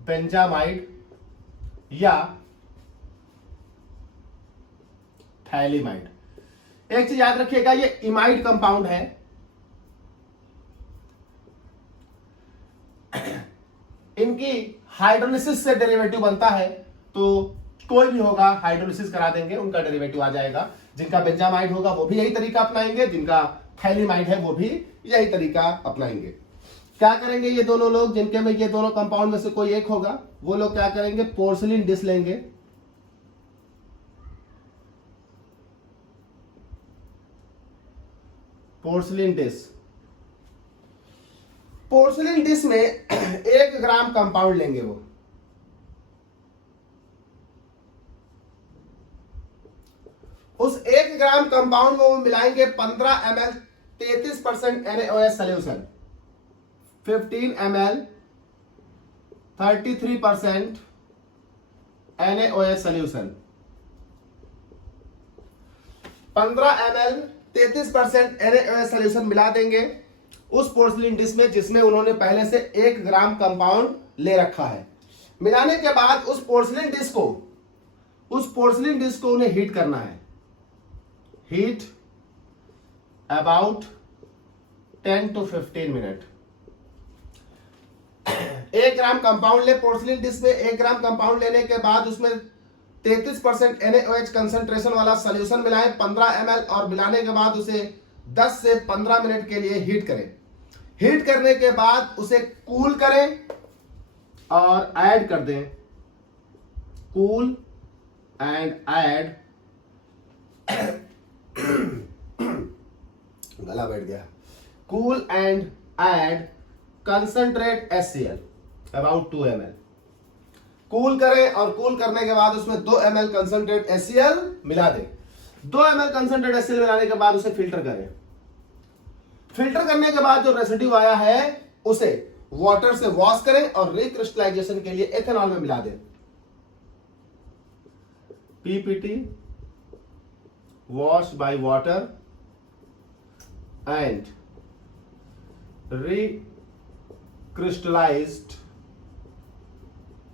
बेंजामाइड या थैलीमाइड। एक चीज याद रखिएगा, ये इमाइड कंपाउंड है, इनकी हाइड्रोलिसिस से डेरिवेटिव बनता है। तो कोई भी होगा हाइड्रोलिसिस करा देंगे, उनका डेरिवेटिव आ जाएगा। जिनका बेंजामाइड होगा वो भी यही तरीका अपनाएंगे, जिनका थैलीमाइड है वो भी यही तरीका अपनाएंगे। क्या करेंगे ये दोनों लोग, जिनके में ये दोनों कंपाउंड में से कोई एक होगा, वो लोग क्या करेंगे, पोर्सिलिन डिश लेंगे, पोर्सिलिन डिश में 1 ग्राम कंपाउंड लेंगे। वो उस 1 ग्राम कंपाउंड में वो मिलाएंगे 15 ml 33% NaOH solution, 15 ml 33% NaOH solution, 15 ml 33% NaOH solution मिला देंगे उस पोर्सिलिन डिश में जिसमें उन्होंने पहले से 1 ग्राम कंपाउंड ले रखा है। मिलाने के बाद उस पोर्सिलिन डिश को उन्हें हीट करना है, heat about 10 to 15 minute. 1 gram compound ले, पोर्सिलिन डिश में 1 ग्राम कंपाउंड लेने के बाद उसमें 33% NaOH कंसंट्रेशन वाला सॉल्यूशन मिलाएं 15 ml, और मिलाने के बाद उसे 10 से 15 मिनट के लिए हीट करें। हीट करने के बाद उसे कूल करें, और ऐड कर दें कूल एंड ऐड, गला बैठ गया, cool and add concentrate HCl about 2 ml। Cool करें और कूल करने के बाद उसमें 2 ml कंसंट्रेट HCl मिला दें। 2 ml कंसंट्रेट HCl मिलाने के बाद उसे फिल्टर करें। फिल्टर करने के बाद जो रेसिड्यू आया है उसे वाटर से वॉश करें और रिक्रिस्टलाइजेशन के लिए एथेनॉल में मिला दें। PPT wash by water and recrystallised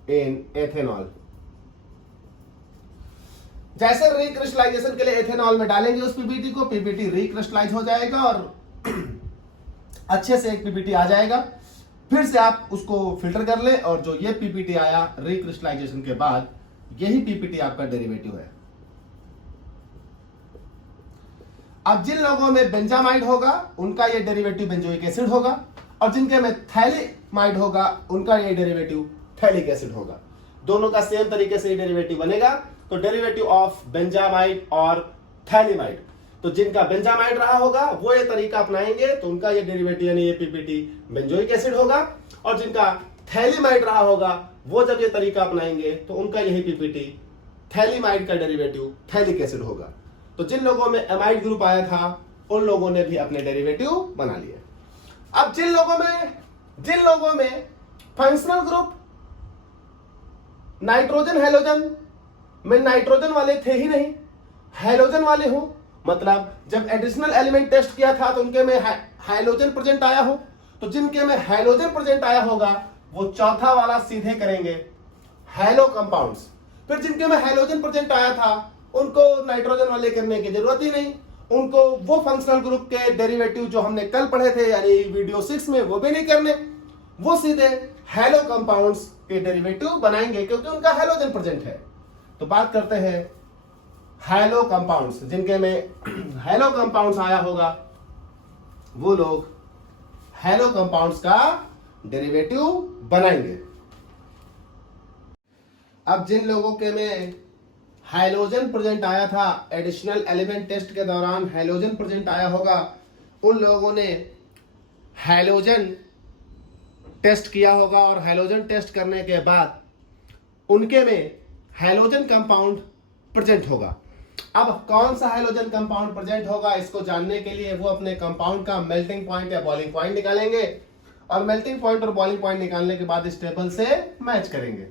in ethanol. जैसे रिक्रिस्टलाइजेशन के लिए एथेनॉल में डालेंगे उस पीपीटी को, पीपीटी रिक्रिस्टलाइज हो जाएगा और अच्छे से एक पीपीटी आ जाएगा। फिर से आप उसको फिल्टर कर ले और जो ये पीपीटी आया रिक्रिस्टलाइजेशन के बाद, यही पीपीटी आपका डेरिवेटिव है। अब जिन लोगों में बेंजामाइड होगा उनका ये डेरिवेटिव बेंजोइक एसिड होगा, और जिनके में थैलीमाइड होगा उनका ये डेरिवेटिव थैलिक एसिड होगा। दोनों का सेम तरीके से डेरिवेटिव बनेगा। तो डेरिवेटिव ऑफ बेंजामाइड और थैलीमाइड, तो जिनका बेंजामाइड रहा होगा वो ये तरीका अपनाएंगे तो उनका ये डेरिवेटिव यानी ये पीपीटी बेंजोइक एसिड होगा, और जिनका थैलीमाइड रहा होगा वो जब ये तरीका अपनाएंगे तो उनका यही पीपीटी थैलीमाइड का डेरिवेटिव थैलिक एसिड होगा। तो जिन लोगों में एमाइड ग्रुप आया था उन लोगों ने भी अपने डेरिवेटिव बना लिए। अब जिन लोगों में फंक्शनल ग्रुप नाइट्रोजन हैलोजन में नाइट्रोजन वाले थे ही नहीं, हैलोजन वाले हो, मतलब जब एडिशनल एलिमेंट टेस्ट किया था तो उनके में हैलोजन प्रेजेंट आया हो, तो जिनके में हैलोजन प्रेजेंट आया होगा वो चौथा वाला सीधे करेंगे हैलो कंपाउंड्स। फिर जिनके में हैलोजन प्रेजेंट आया था उनको नाइट्रोजन वाले करने की जरूरत ही नहीं, उनको वो फंक्शनल ग्रुप के डेरिवेटिव जो हमने कल पढ़े थे यानी वीडियो 6 में वो भी नहीं करने, वो सीधे हैलो कंपाउंड्स के डेरिवेटिव बनाएंगे क्योंकि उनका हैलोजन प्रेजेंट है। तो बात करते हैं हैलो कंपाउंड्स। जिनके में हैलो कंपाउंड्स आया होगा वो लोग हैलो कंपाउंड्स का डेरिवेटिव बनाएंगे। अब जिन लोगों के में हैलोजन प्रेजेंट आया था, एडिशनल एलिमेंट टेस्ट के दौरान हैलोजन प्रेजेंट आया होगा, उन लोगों ने हैलोजन टेस्ट किया होगा और हैलोजन टेस्ट करने के बाद उनके में हैलोजन कंपाउंड प्रेजेंट होगा। अब कौन सा हैलोजन कंपाउंड प्रेजेंट होगा इसको जानने के लिए वो अपने कंपाउंड का मेल्टिंग पॉइंट या बॉइलिंग पॉइंट निकालेंगे, और मेल्टिंग पॉइंट और बॉइलिंग पॉइंट निकालने के बाद इस टेबल से मैच करेंगे।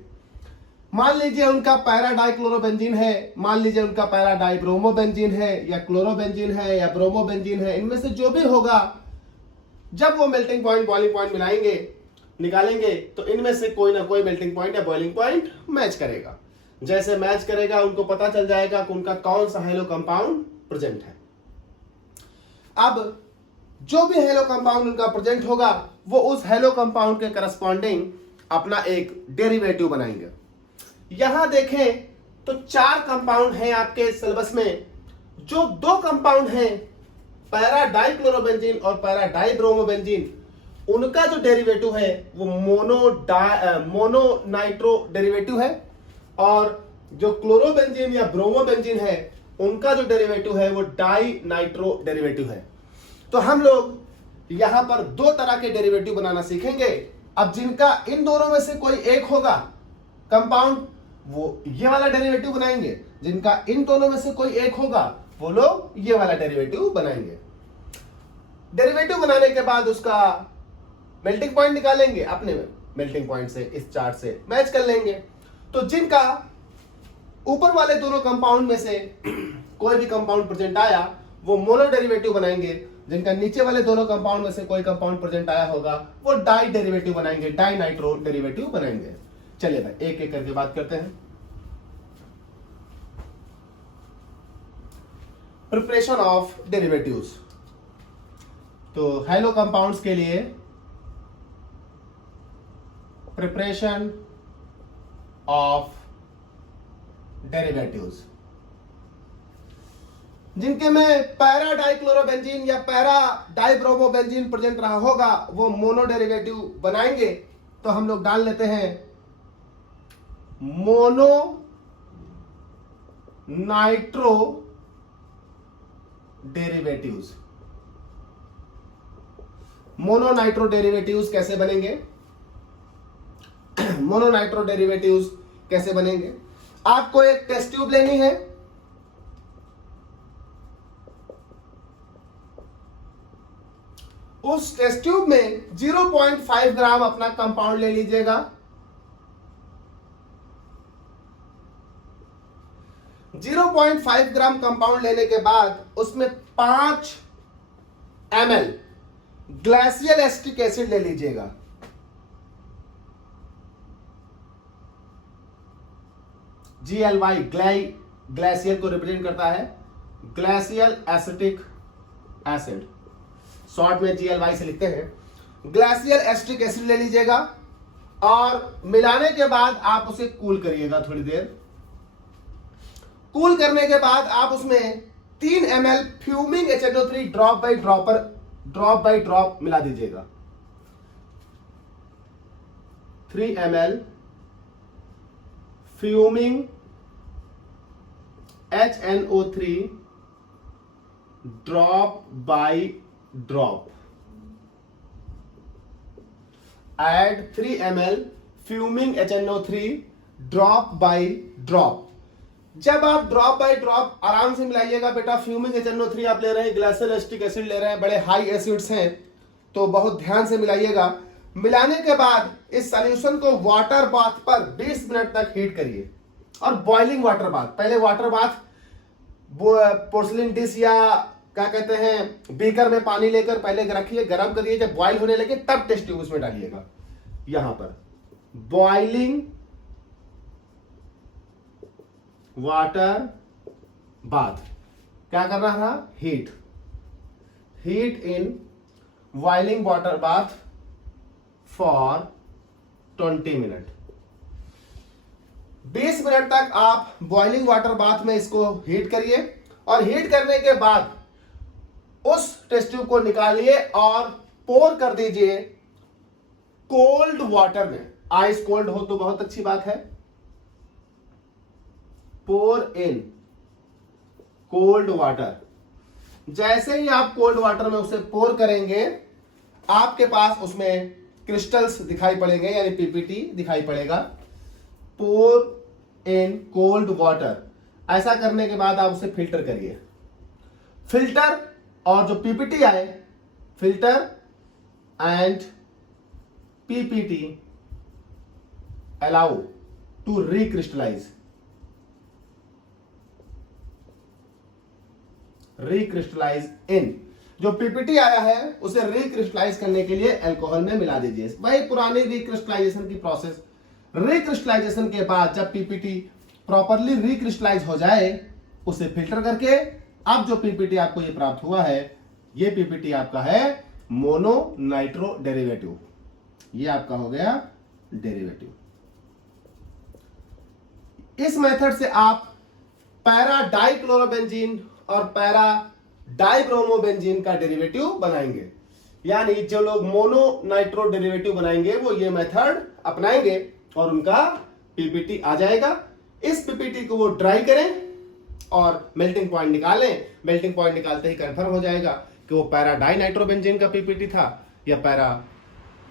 मान लीजिए उनका पैरा डाइक्लोरोबेंजीन है, मान लीजिए उनका पैरा डाइब्रोमोबेंजीन है या क्लोरोबेंजीन है या ब्रोमोबेंजीन है, इनमें से जो भी होगा जब वो मेल्टिंग पॉइंट बॉइलिंग पॉइंट मिलाएंगे निकालेंगे तो इनमें से कोई ना कोई मेल्टिंग पॉइंट या बॉइलिंग पॉइंट मैच करेगा। जैसे मैच करेगा उनको पता चल जाएगा कि उनका कौन सा हैलो कंपाउंड प्रेजेंट है। अब जो भी हैलो कंपाउंड उनका प्रेजेंट होगा वो उस हैलो कंपाउंड के करस्पॉन्डिंग अपना एक डेरिवेटिव बनाएंगे। यहां देखें तो 4 कंपाउंड हैं आपके सिलेबस में। जो 2 कंपाउंड हैं पैरा डाइक्लोरोबेंजीन और पैरा डाइब्रोमोबेंजीन, उनका जो डेरिवेटिव है वो मोनो नाइट्रो डेरिवेटिव है, और जो क्लोरोबेंजीन या ब्रोमोबेंजीन है उनका जो डेरिवेटिव है वो डाई नाइट्रो डेरिवेटिव है। तो हम लोग यहां पर 2 तरह के डेरिवेटिव बनाना सीखेंगे। अब जिनका इन दोनों में से कोई एक होगा कंपाउंड वो ये वाला डेरिवेटिव बनाएंगे, जिनका इन दोनों में से कोई एक होगा वो लोग ये वाला डेरिवेटिव बनाएंगे। डेरिवेटिव बनाने के बाद उसका मेल्टिंग पॉइंट निकालेंगे, अपने मेल्टिंग पॉइंट से इस चार्ट से मैच कर लेंगे। तो जिनका ऊपर वाले दोनों कंपाउंड में से कोई भी कंपाउंड प्रेजेंट आया वो मोनो डेरिवेटिव बनाएंगे, जिनका नीचे वाले दोनों कंपाउंड में से कोई कंपाउंड प्रेजेंट आया होगा वो डाई डेरिवेटिव बनाएंगे, डाई नाइट्रो डेरिवेटिव बनाएंगे। चलिए भाई एक एक करके बात करते हैं। Preparation of derivatives. तो हैलो कंपाउंड्स के लिए प्रिपरेशन ऑफ डेरिवेटिव्स, जिनके में पैरा डाइक्लोरोबेंजीन या पैरा डाइब्रोमोबेंजीन प्रेजेंट रहा होगा वो मोनो डेरिवेटिव बनाएंगे। तो हम लोग डाल लेते हैं mono nitro derivatives. Mono nitro derivatives कैसे बनेंगे? मोनो नाइट्रो डेरिवेटिव्स कैसे बनेंगे? आपको एक टेस्ट ट्यूब लेनी है, उस टेस्ट ट्यूब में 0.5 ग्राम अपना कंपाउंड ले लीजिएगा। 0.5 ग्राम कंपाउंड लेने के बाद उसमें 5 ml ग्लासियल एसिटिक एसिड ले लीजिएगा। GLY ग्लासियल को रिप्रेजेंट करता है, ग्लासियल एसिटिक एसिड, शॉर्ट में GLY से लिखते हैं। ग्लासियल एसिटिक एसिड ले लीजिएगा और मिलाने के बाद आप उसे कूल करिएगा थोड़ी देर। कूल करने के बाद आप उसमें 3 ml fuming HNO3 drop by drop मिला दीजिएगा। 3 ml fuming HNO3 drop by drop. Add 3 ml fuming HNO3 drop by drop. जब आप ड्रॉप बाय ड्रॉप आराम से मिलाइएगा बेटा। फ्यूमिंग HNO3 आप ले रहे हैं, ग्लासियल एसिटिक एसिड ले रहे हैं, बड़े हाई एसिड्स हैं, तो बहुत ध्यान से मिलाइएगा। मिलाने के बाद इस सॉल्यूशन को वाटर बाथ पर 20 मिनट तक हीट करिए। और बॉइलिंग वाटर बाथ, पहले वाटर बाथ पोर्सलिन डिश या क्या कहते हैं बीकर में पानी लेकर पहले रखिए, गर्म करिए, जब बॉइल होने लगे तब टेस्ट ट्यूब उसमें डालिएगा। यहां पर बॉइलिंग वाटर बाथ क्या करना था? Heat in boiling water bath for 20 minute. 20 minute तक आप बॉइलिंग वाटर बाथ में इसको हीट करिए और हीट करने के बाद उस टेस्ट ट्यूब को निकालिए और पोर कर दीजिए कोल्ड वाटर में। आइस कोल्ड हो तो बहुत अच्छी बात है। पोर इन कोल्ड वाटर। जैसे ही आप कोल्ड वाटर में उसे पोर करेंगे आपके पास उसमें क्रिस्टल्स दिखाई पड़ेंगे, यानी पीपीटी दिखाई पड़ेगा। पोर इन कोल्ड वाटर। ऐसा करने के बाद आप उसे फिल्टर करिए। फिल्टर और जो पीपीटी आए, filter and PPT allow to recrystallise in. जो पीपीटी आया है उसे रिक्रिस्टलाइज करने के लिए अल्कोहल में मिला दीजिए। वही पुरानी रिक्रिस्टलाइजेशन की प्रोसेस। रिक्रिस्टलाइजेशन के बाद जब पीपीटी प्रॉपरली रिक्रिस्टलाइज हो जाए उसे फिल्टर करके अब जो पीपीटी आपको ये प्राप्त हुआ है, ये पीपीटी आपका है मोनो नाइट्रो डेरिवेटिव। ये आपका हो गया डेरिवेटिव। इस मेथड से आप पैरा डाइक्लोरोबेंजीन और पैरा डाइब्रोमोबेंजीन का डेरिवेटिव बनाएंगे। यानी जो लोग मोनो नाइट्रो डेरिवेटिव बनाएंगे वो ये मेथड अपनाएंगे और उनका पीपीटी आ जाएगा। इस पीपीटी को वो ड्राई करें और मेल्टिंग पॉइंट निकालें। मेल्टिंग पॉइंट निकालते ही कंफर्म हो जाएगा कि वो पैरा डाई नाइट्रोबेंजीन का पीपीटी था या पैरा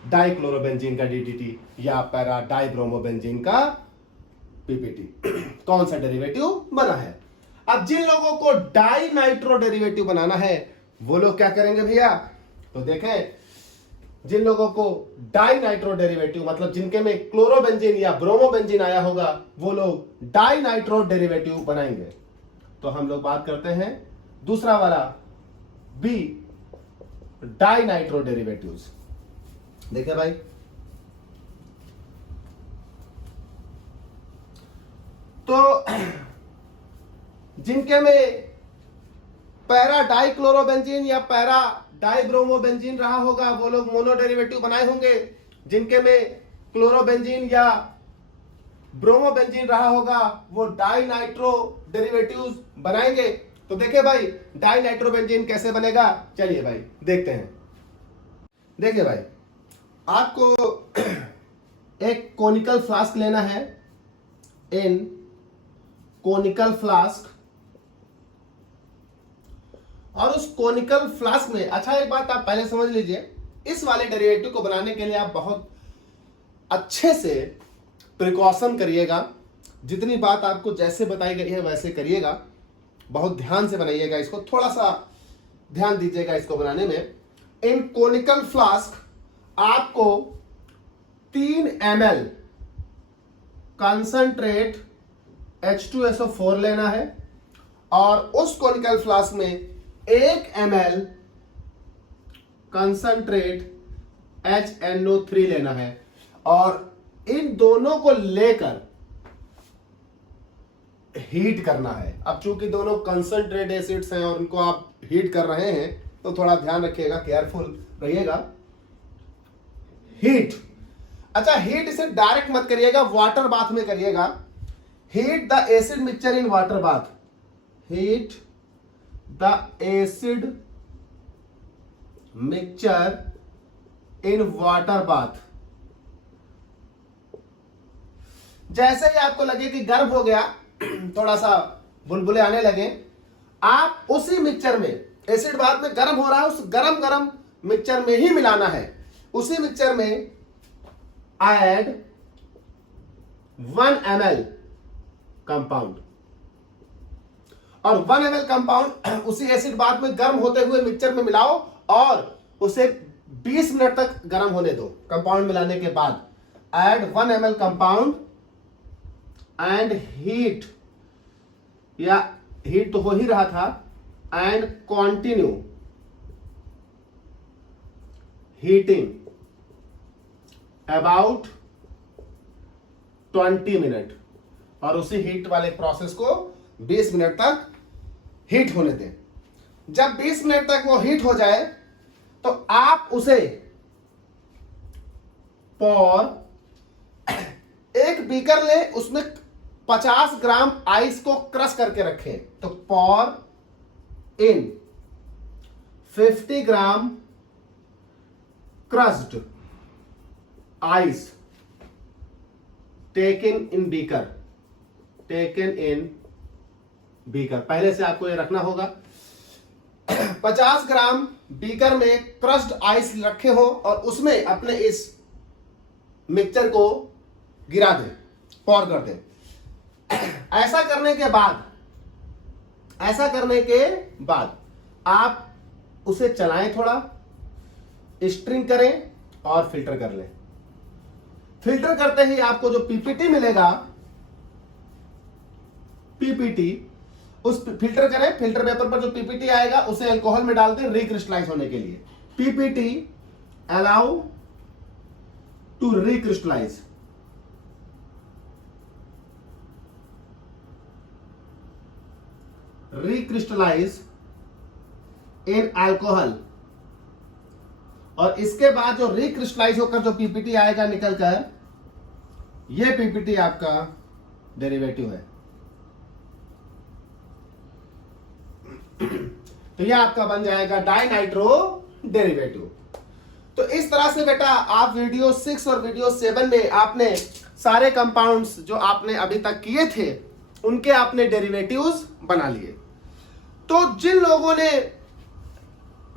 डाइक्लोरोबेंजीन का डीडीटी या पैरा डाइब्रोमोबेंजीन का पीपीटी कौन सा डेरिवेटिव बना है। अब जिन लोगों को डाई नाइट्रो डेरिवेटिव बनाना है वो लोग क्या करेंगे भैया? तो देखें, जिन लोगों को डाई नाइट्रो डेरिवेटिव मतलब जिनके में क्लोरोबेंजीन या ब्रोमोबेंजीन आया होगा वो लोग डाई नाइट्रो डेरिवेटिव बनाएंगे। तो हम लोग बात करते हैं दूसरा वाला बी, डाई नाइट्रो डेरिवेटिव्स। देखिए भाई, तो जिनके में पैरा डाइक्लोरोबेंजीन या पैरा डाइब्रोमोबेंजीन रहा होगा वो लोग मोनो डेरिवेटिव बनाए होंगे। जिनके में क्लोरोबेंजीन या ब्रोमोबेंजीन रहा होगा वो डाई नाइट्रो डेरिवेटिव्स बनाएंगे। तो देखिए भाई, डाई नाइट्रोबेंजीन कैसे बनेगा, चलिए भाई देखते हैं। देखिए भाई, आपको एक कोनिकल फ्लास्क लेना है। इन कोनिकल फ्लास्क, और उस कोनिकल फ्लास्क में, अच्छा एक बात आप पहले समझ लीजिए, इस वाले डेरिवेटिव को बनाने के लिए आप बहुत अच्छे से प्रिकॉशन करिएगा। जितनी बात आपको जैसे बताई गई है वैसे करिएगा, बहुत ध्यान से बनाइएगा इसको, थोड़ा सा ध्यान दीजिएगा इसको बनाने में। इन कोनिकल फ्लास्क आपको 3 ml कंसंट्रेट H2SO4 लेना है, और उस कोनिकल फ्लास्क में 1 ml कंसंट्रेट HNO3 लेना है, और इन दोनों को लेकर हीट करना है। अब चूंकि दोनों कंसंट्रेट एसिड्स हैं और उनको आप हीट कर रहे हैं, तो थोड़ा ध्यान रखिएगा, केयरफुल रहिएगा। हीट, अच्छा हीट इसे डायरेक्ट मत करिएगा, वाटर बाथ में करिएगा। Heat the acid mixture in water bath, heat the acid mixture in water bath. जैसे ही आपको लगे कि गर्म हो गया, थोड़ा सा बुलबुले आने लगे, आप उसी मिक्सचर में, एसिड बाथ में गर्म हो रहा है, उस गरम मिक्सचर में ही मिलाना है। उसी मिक्सचर में ऐड 1 ml कंपाउंड, और 1 ml कंपाउंड उसी एसिड बाथ में गर्म होते हुए मिक्सचर में मिलाओ, और उसे 20 मिनट तक गर्म होने दो। कंपाउंड मिलाने के बाद add 1 ml compound and heat, या हीट तो हो ही रहा था, and continue heating about 20 minute, और उसी हीट वाले प्रोसेस को 20 मिनट तक हीट होने दें। जब 20 मिनट तक वो हीट हो जाए, तो आप उसे पॉर, एक बीकर ले, उसमें 50 ग्राम आइस को क्रश करके रखें। तो pour in 50 gram crushed ice taken in beaker, taken in beaker. पहले से आपको ये रखना होगा। 50 ग्राम बीकर में क्रश्ड आइस रखे हो, और उसमें अपने इस मिक्सचर को गिरा दें, पॉर कर दें। ऐसा करने के बाद आप उसे चलाएं, थोड़ा स्ट्रिंग करें और फिल्टर कर लें। फिल्टर करते ही आपको जो पीपीटी मिलेगा, पीपीटी, उस फिल्टर करें, फिल्टर पेपर पर जो पीपीटी आएगा उसे अल्कोहल में डाल दें रिक्रिस्टलाइज होने के लिए। PPT allow to recrystallise, recrystallise in alcohol, और इसके बाद जो रिक्रिस्टलाइज होकर जो पीपीटी आएगा निकलकर, यह पीपीटी आपका डेरिवेटिव है। तो यह आपका बन जाएगा डाइनाइट्रो डेरिवेटिव। तो इस तरह से बेटा आप वीडियो 6 और वीडियो 7 में आपने सारे कंपाउंड्स जो आपने अभी तक किए थे, उनके आपने डेरिवेटिव्स बना लिए। तो जिन लोगों ने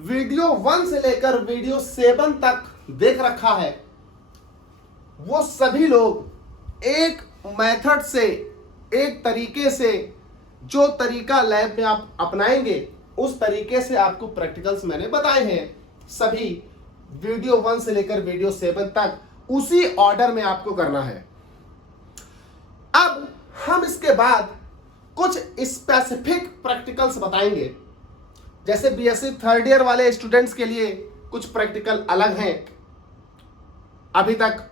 वीडियो 1 से लेकर वीडियो 7 तक देख रखा है, वो सभी लोग एक मेथड से, एक तरीके से, जो तरीका लैब में आप अपनाएंगे उस तरीके से आपको प्रैक्टिकल्स मैंने बताए हैं, सभी वीडियो 1 से लेकर वीडियो 7 तक उसी ऑर्डर में आपको करना है। अब हम इसके बाद कुछ स्पेसिफिक प्रैक्टिकल्स बताएंगे। जैसे बीएससी 3rd ईयर वाले स्टूडेंट्स के लिए कुछ प्रैक्टिकल अलग हैं। अभी तक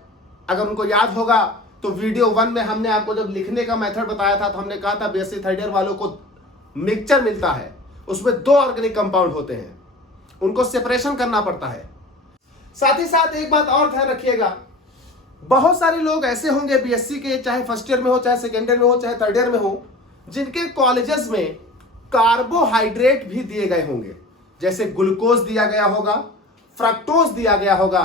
अगर उनको याद होगा तो वीडियो 1 में हमने आपको जब लिखने का मेथड बताया था, तो हमने कहा था बीएससी 3rd ईयर वालों को मिक्सचर मिलता है, उसमें 2 ऑर्गेनिक कंपाउंड होते हैं, उनको सेपरेशन करना पड़ता है। साथ ही साथ एक बात और ध्यान रखिएगा, बहुत सारे लोग ऐसे होंगे बीएससी के, चाहे फर्स्ट ईयर में हो, चाहे सेकेंड ईयर में हो, चाहे 3rd ईयर में हो, जिनके कॉलेजेस में कार्बोहाइड्रेट भी दिए गए होंगे। जैसे ग्लूकोज दिया गया होगा, फ्रक्टोज दिया गया होगा,